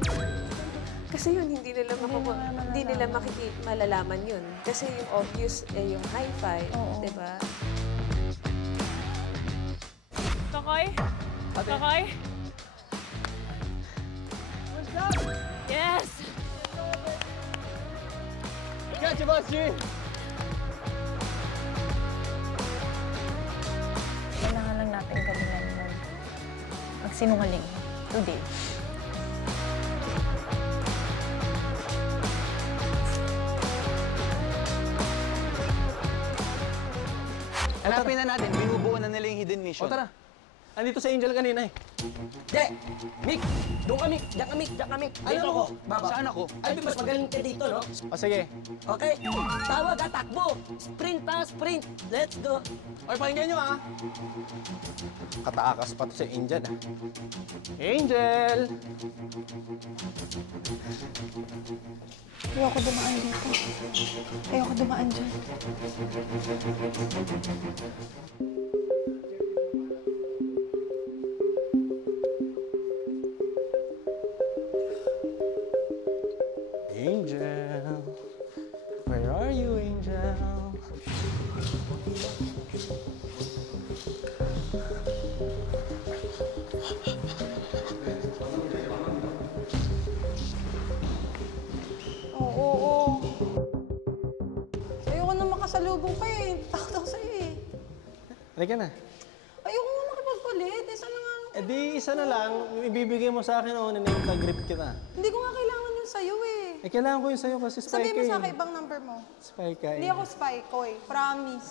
Kasi yun, hindi nila malalaman yun. Kasi yung obvious, yung hi-fi, di ba? Kokoy? Kokoy? What's up? Yes! Catch you, Boss G! Kailangan lang natin galingan magsinungaling today. Hanapin na natin, binubuo na nila yung hidden mission. O tara, andito sa Angel kanina eh. Hindi! Mick! Doon kami! Diyan kami! Diyan kami! Dito ako! Baba! Saan ako? Ay, mas magaling ka dito, no? O sige. Okay? Tawag at takbo! Sprint pa! Sprint! Let's go! Oy, pakinggan nyo ah! Kataakas pa to si Angel ah. Angel! Ayoko dumaan dito. Ayoko dumaan dyan. Angel, where are you, Angel? Oo. Ayoko na makasalubong ka eh. Takot ako sa'yo eh. Halika na. Ayoko nga makipagpalit. Isa na nga. Eh di, isa na lang. Yung ibibigay mo sa akin, nag-grip kita. Hindi ko nga kailangan yun sa'yo eh. Eh, kailangan ko yun sa'yo kasi spy Sabihin ka mo sa eh. akin ibang number mo. Spy ka eh. Hindi ako spy, Koy. Promise.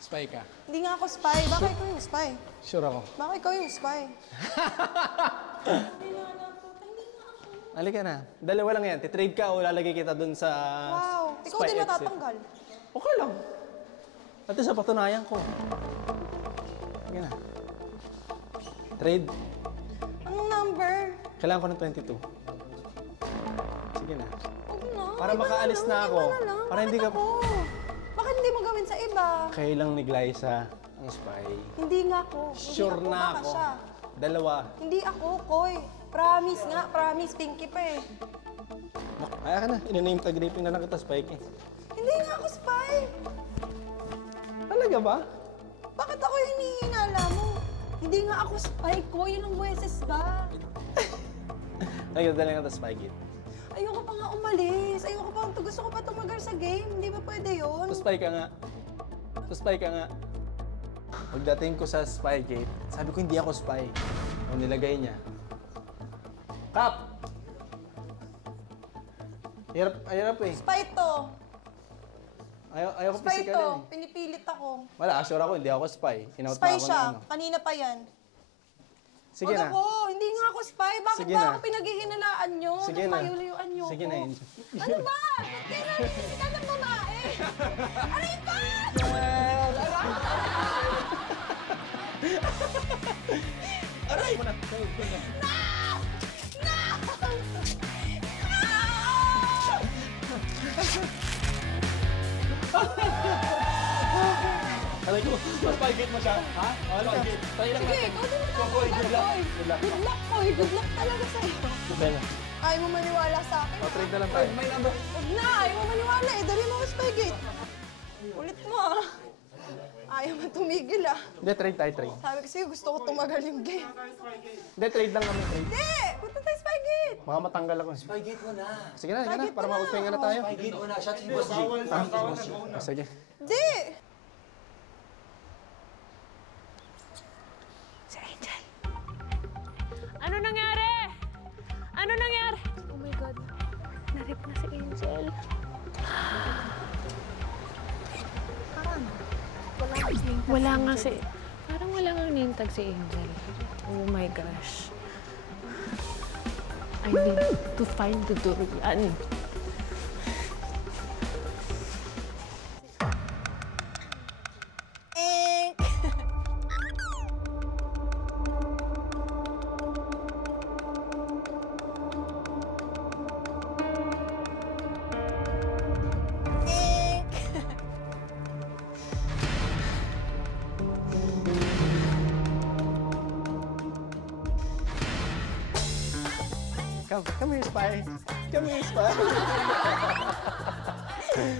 Spy ka. Hindi nga ako spy. Baka ikaw yung spy. Sure ako. Baka ikaw yung spy. Halika na. Dalawa lang yan. Titrade ka o lalagay kita dun sa Wow. Ikaw spy din exit. matatanggal. Okay lang. At sa patunayan ko. Halika na. Trade. Anong number? Kailangan ko ng 22. Sige na. Huwag na. Para Iba makaalis na ako. Iba na lang. Para hindi ka... Ako? Bakit hindi mo gawin sa iba? Kailang ni Glyza ang spy. Hindi nga ako. Sure hindi ako. na Baka ako. siya. Dalawa. Hindi ako, Koy. Promise nga. Promise. Pinky pa eh. Kaya ka na. Ina-name tag raping na lang kita, Spike eh. Hindi nga ako spy. Talaga ba? Bakit ako yung hinihinala mo? Hindi nga ako spy, Koy. Ilang beses ba? Ay, dala nga ito, Spike it. Ayoko pa nga umalis. Ayoko pa. Gusto ko pa tumagal sa game. Hindi ba pwede yun? Spy ka nga. Spy ka nga. Pagdating ko sa Spygate, sabi ko hindi ako spy. O nilagay niya. Kap! Hirap eh. Spy to. Ayaw ko Spy to. physical eh. Pinipilit ako. Wala, sure ako, hindi ako spy. Inaut Spy na ako siya. ng ano. Kanina pa yan. Sige Wag na. ako. Hindi nga ako spy. Bakit Sige ba na. ako pinaghihinalaan nyo? Sige na. Napayulayuan nyo Sige ko. na, Angel. Ano ba? Kailangan ka ng babae. Aray ba? Aray mo na. Alay ko, Spygate mo siya. Ha? Spygate. Tayo lang Sige, natin. ikaw din mo Koy, good luck. Good luck. Good luck, Koy. Good luck talaga sa'yo. Bella. Ayaw mo maniwala sa akin. Trade na lang tayo. May number. Huwag na. Ayaw mo maniwala. Eh, dali mo ang Spygate. Ulit mo ah. Ayaw mo tumigil ah. Hindi, trade tayo, trade. Sabi ko sa'yo, gusto ko tumagal yung game. Hindi, trade lang kami, trade. Hindi! Punta tayo Spygate! Baka matanggal ako. Spygate mo na. Sige na, Spygate para mo na. makapagpahinga na tayo. Spygate mo na. Shot si Boss G. Sige. Hindi! Si Angel. Ano nangyari? Ano nangyari? Oh my God. Narip na si Angel. Wala nga si... Parang wala nga name tag si Angel. Oh my gosh. I need to find the durian. Come here, Spy. Come here, Spy.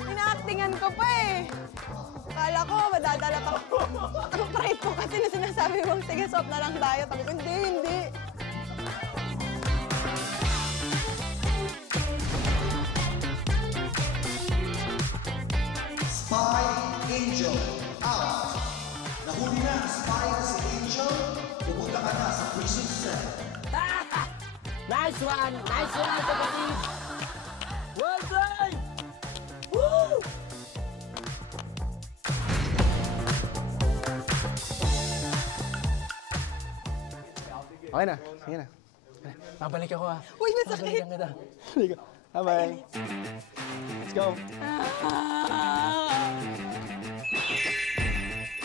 Inaaktingan ko pa eh. Akala ko, madadala pa. Ang pride ko kasi na sinasabi mong, sige, soft na lang tayo. Sabi ko, hindi. Spy Angel out. Nahuli na ang spy na si Angel. Pupunta ka na sa prison cell. Nice one! Nice one, kapatid! Well done! Woo! Okay na. Sige na. Babalik ako, ha? Uy, masakit! Babalikan kita. Halika. Bye-bye. Let's go.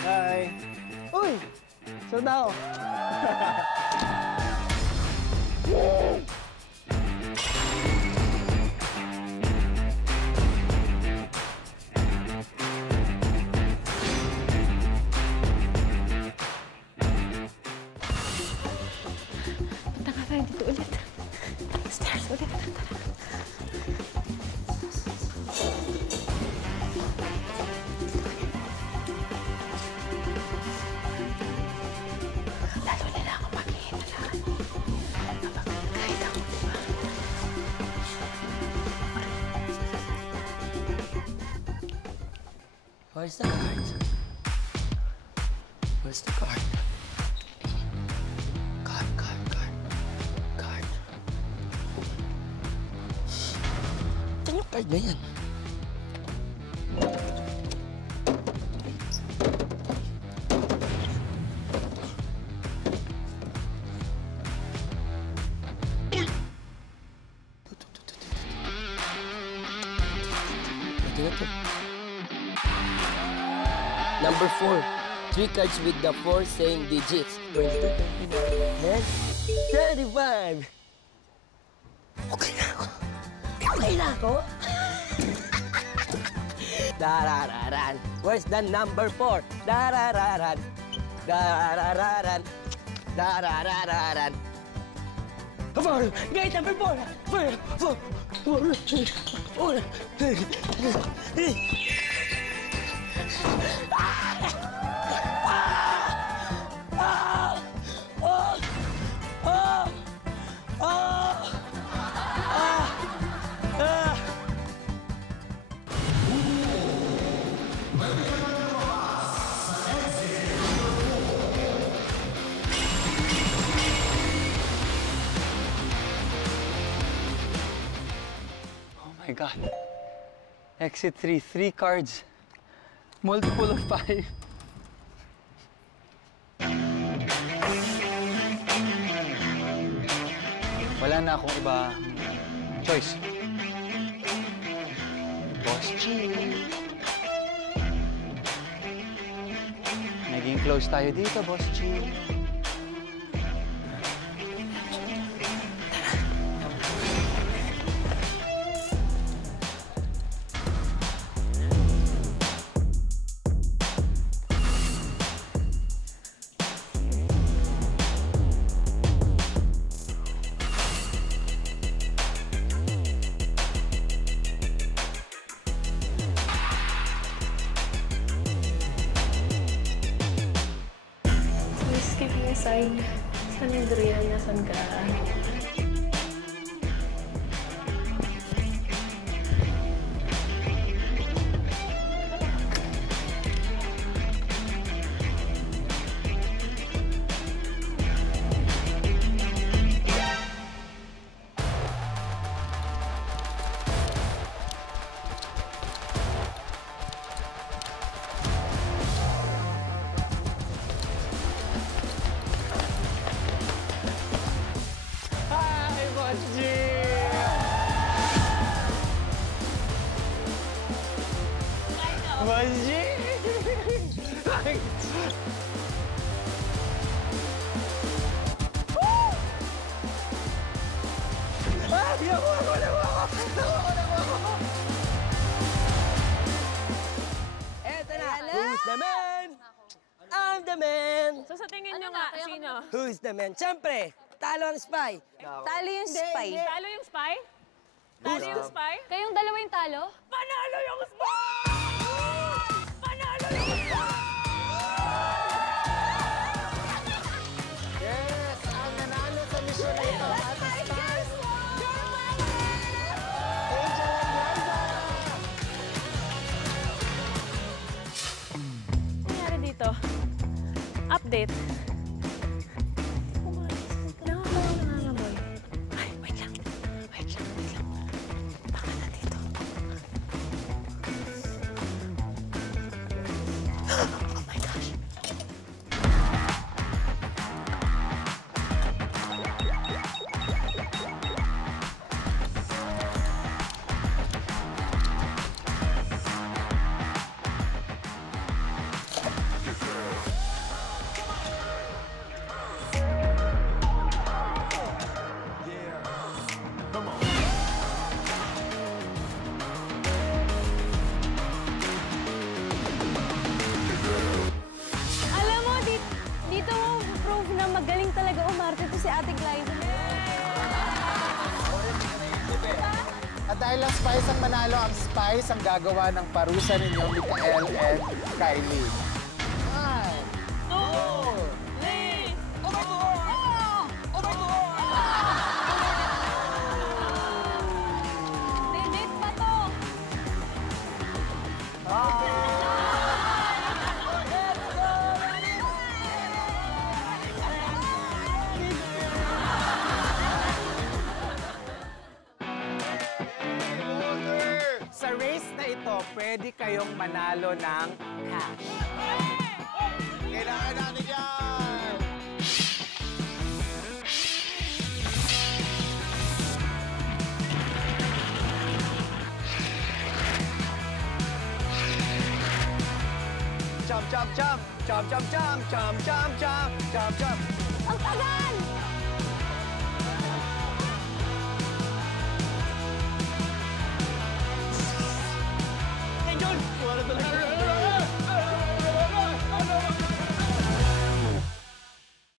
Bye. Uy! Sunod na ako. Punta ka tayo dito ulit. Stairs ulit. Tara. Lalo nila ako maghihinalaan. Kahit ako, di ba? Where's the card? Where's the card? Card. Saan yung card na yan? Ito na to. Number 4. 3 cards with the 4 same digits. 22, 29, and 35. Okay na ako. Okay na ako. Darararan. Where's the number 4? Darararan. Darararan. Darararan. 4. Gate number 4. 4. Oh my God. Exit 3, 3 cards. Multiple of 5. Wala na akong iba choice. Boss G. Naging close tayo dito, Boss G. Please give me a sign. San Adrian, nasan ka? Eto na! Who's the man? I'm the man! So sa tingin nyo nga, sino? Who's the man? Siyempre, Talo ang spy. Talo yung spy. Talo yung spy? Talo yung spy? Kayong dalawa yung talo? Panalo yung spy! Panalo yung spy! Yes! Ang nanalo sa misyon na ito, Ate Spice! Angel and Liza! Ano nangyari dito? Update. Nangangamoy. Ay, wait lang. Wait lang. Baka na dito. Oh my gosh. Alam mo, dito mo prove na magaling talaga umarte to si Ate Glyza. At dahil ang Spice ang manalo, ang Spice ang gagawa ng parusa ninyo, Mikael and Kylie. Legit pa to. Sa race na ito, pwede kayong manalo ng cash. Kailangan natin yan! Jump, jump, jump! Jump, jump, jump! Jump, jump, jump! Jump, jump! Ang tagal!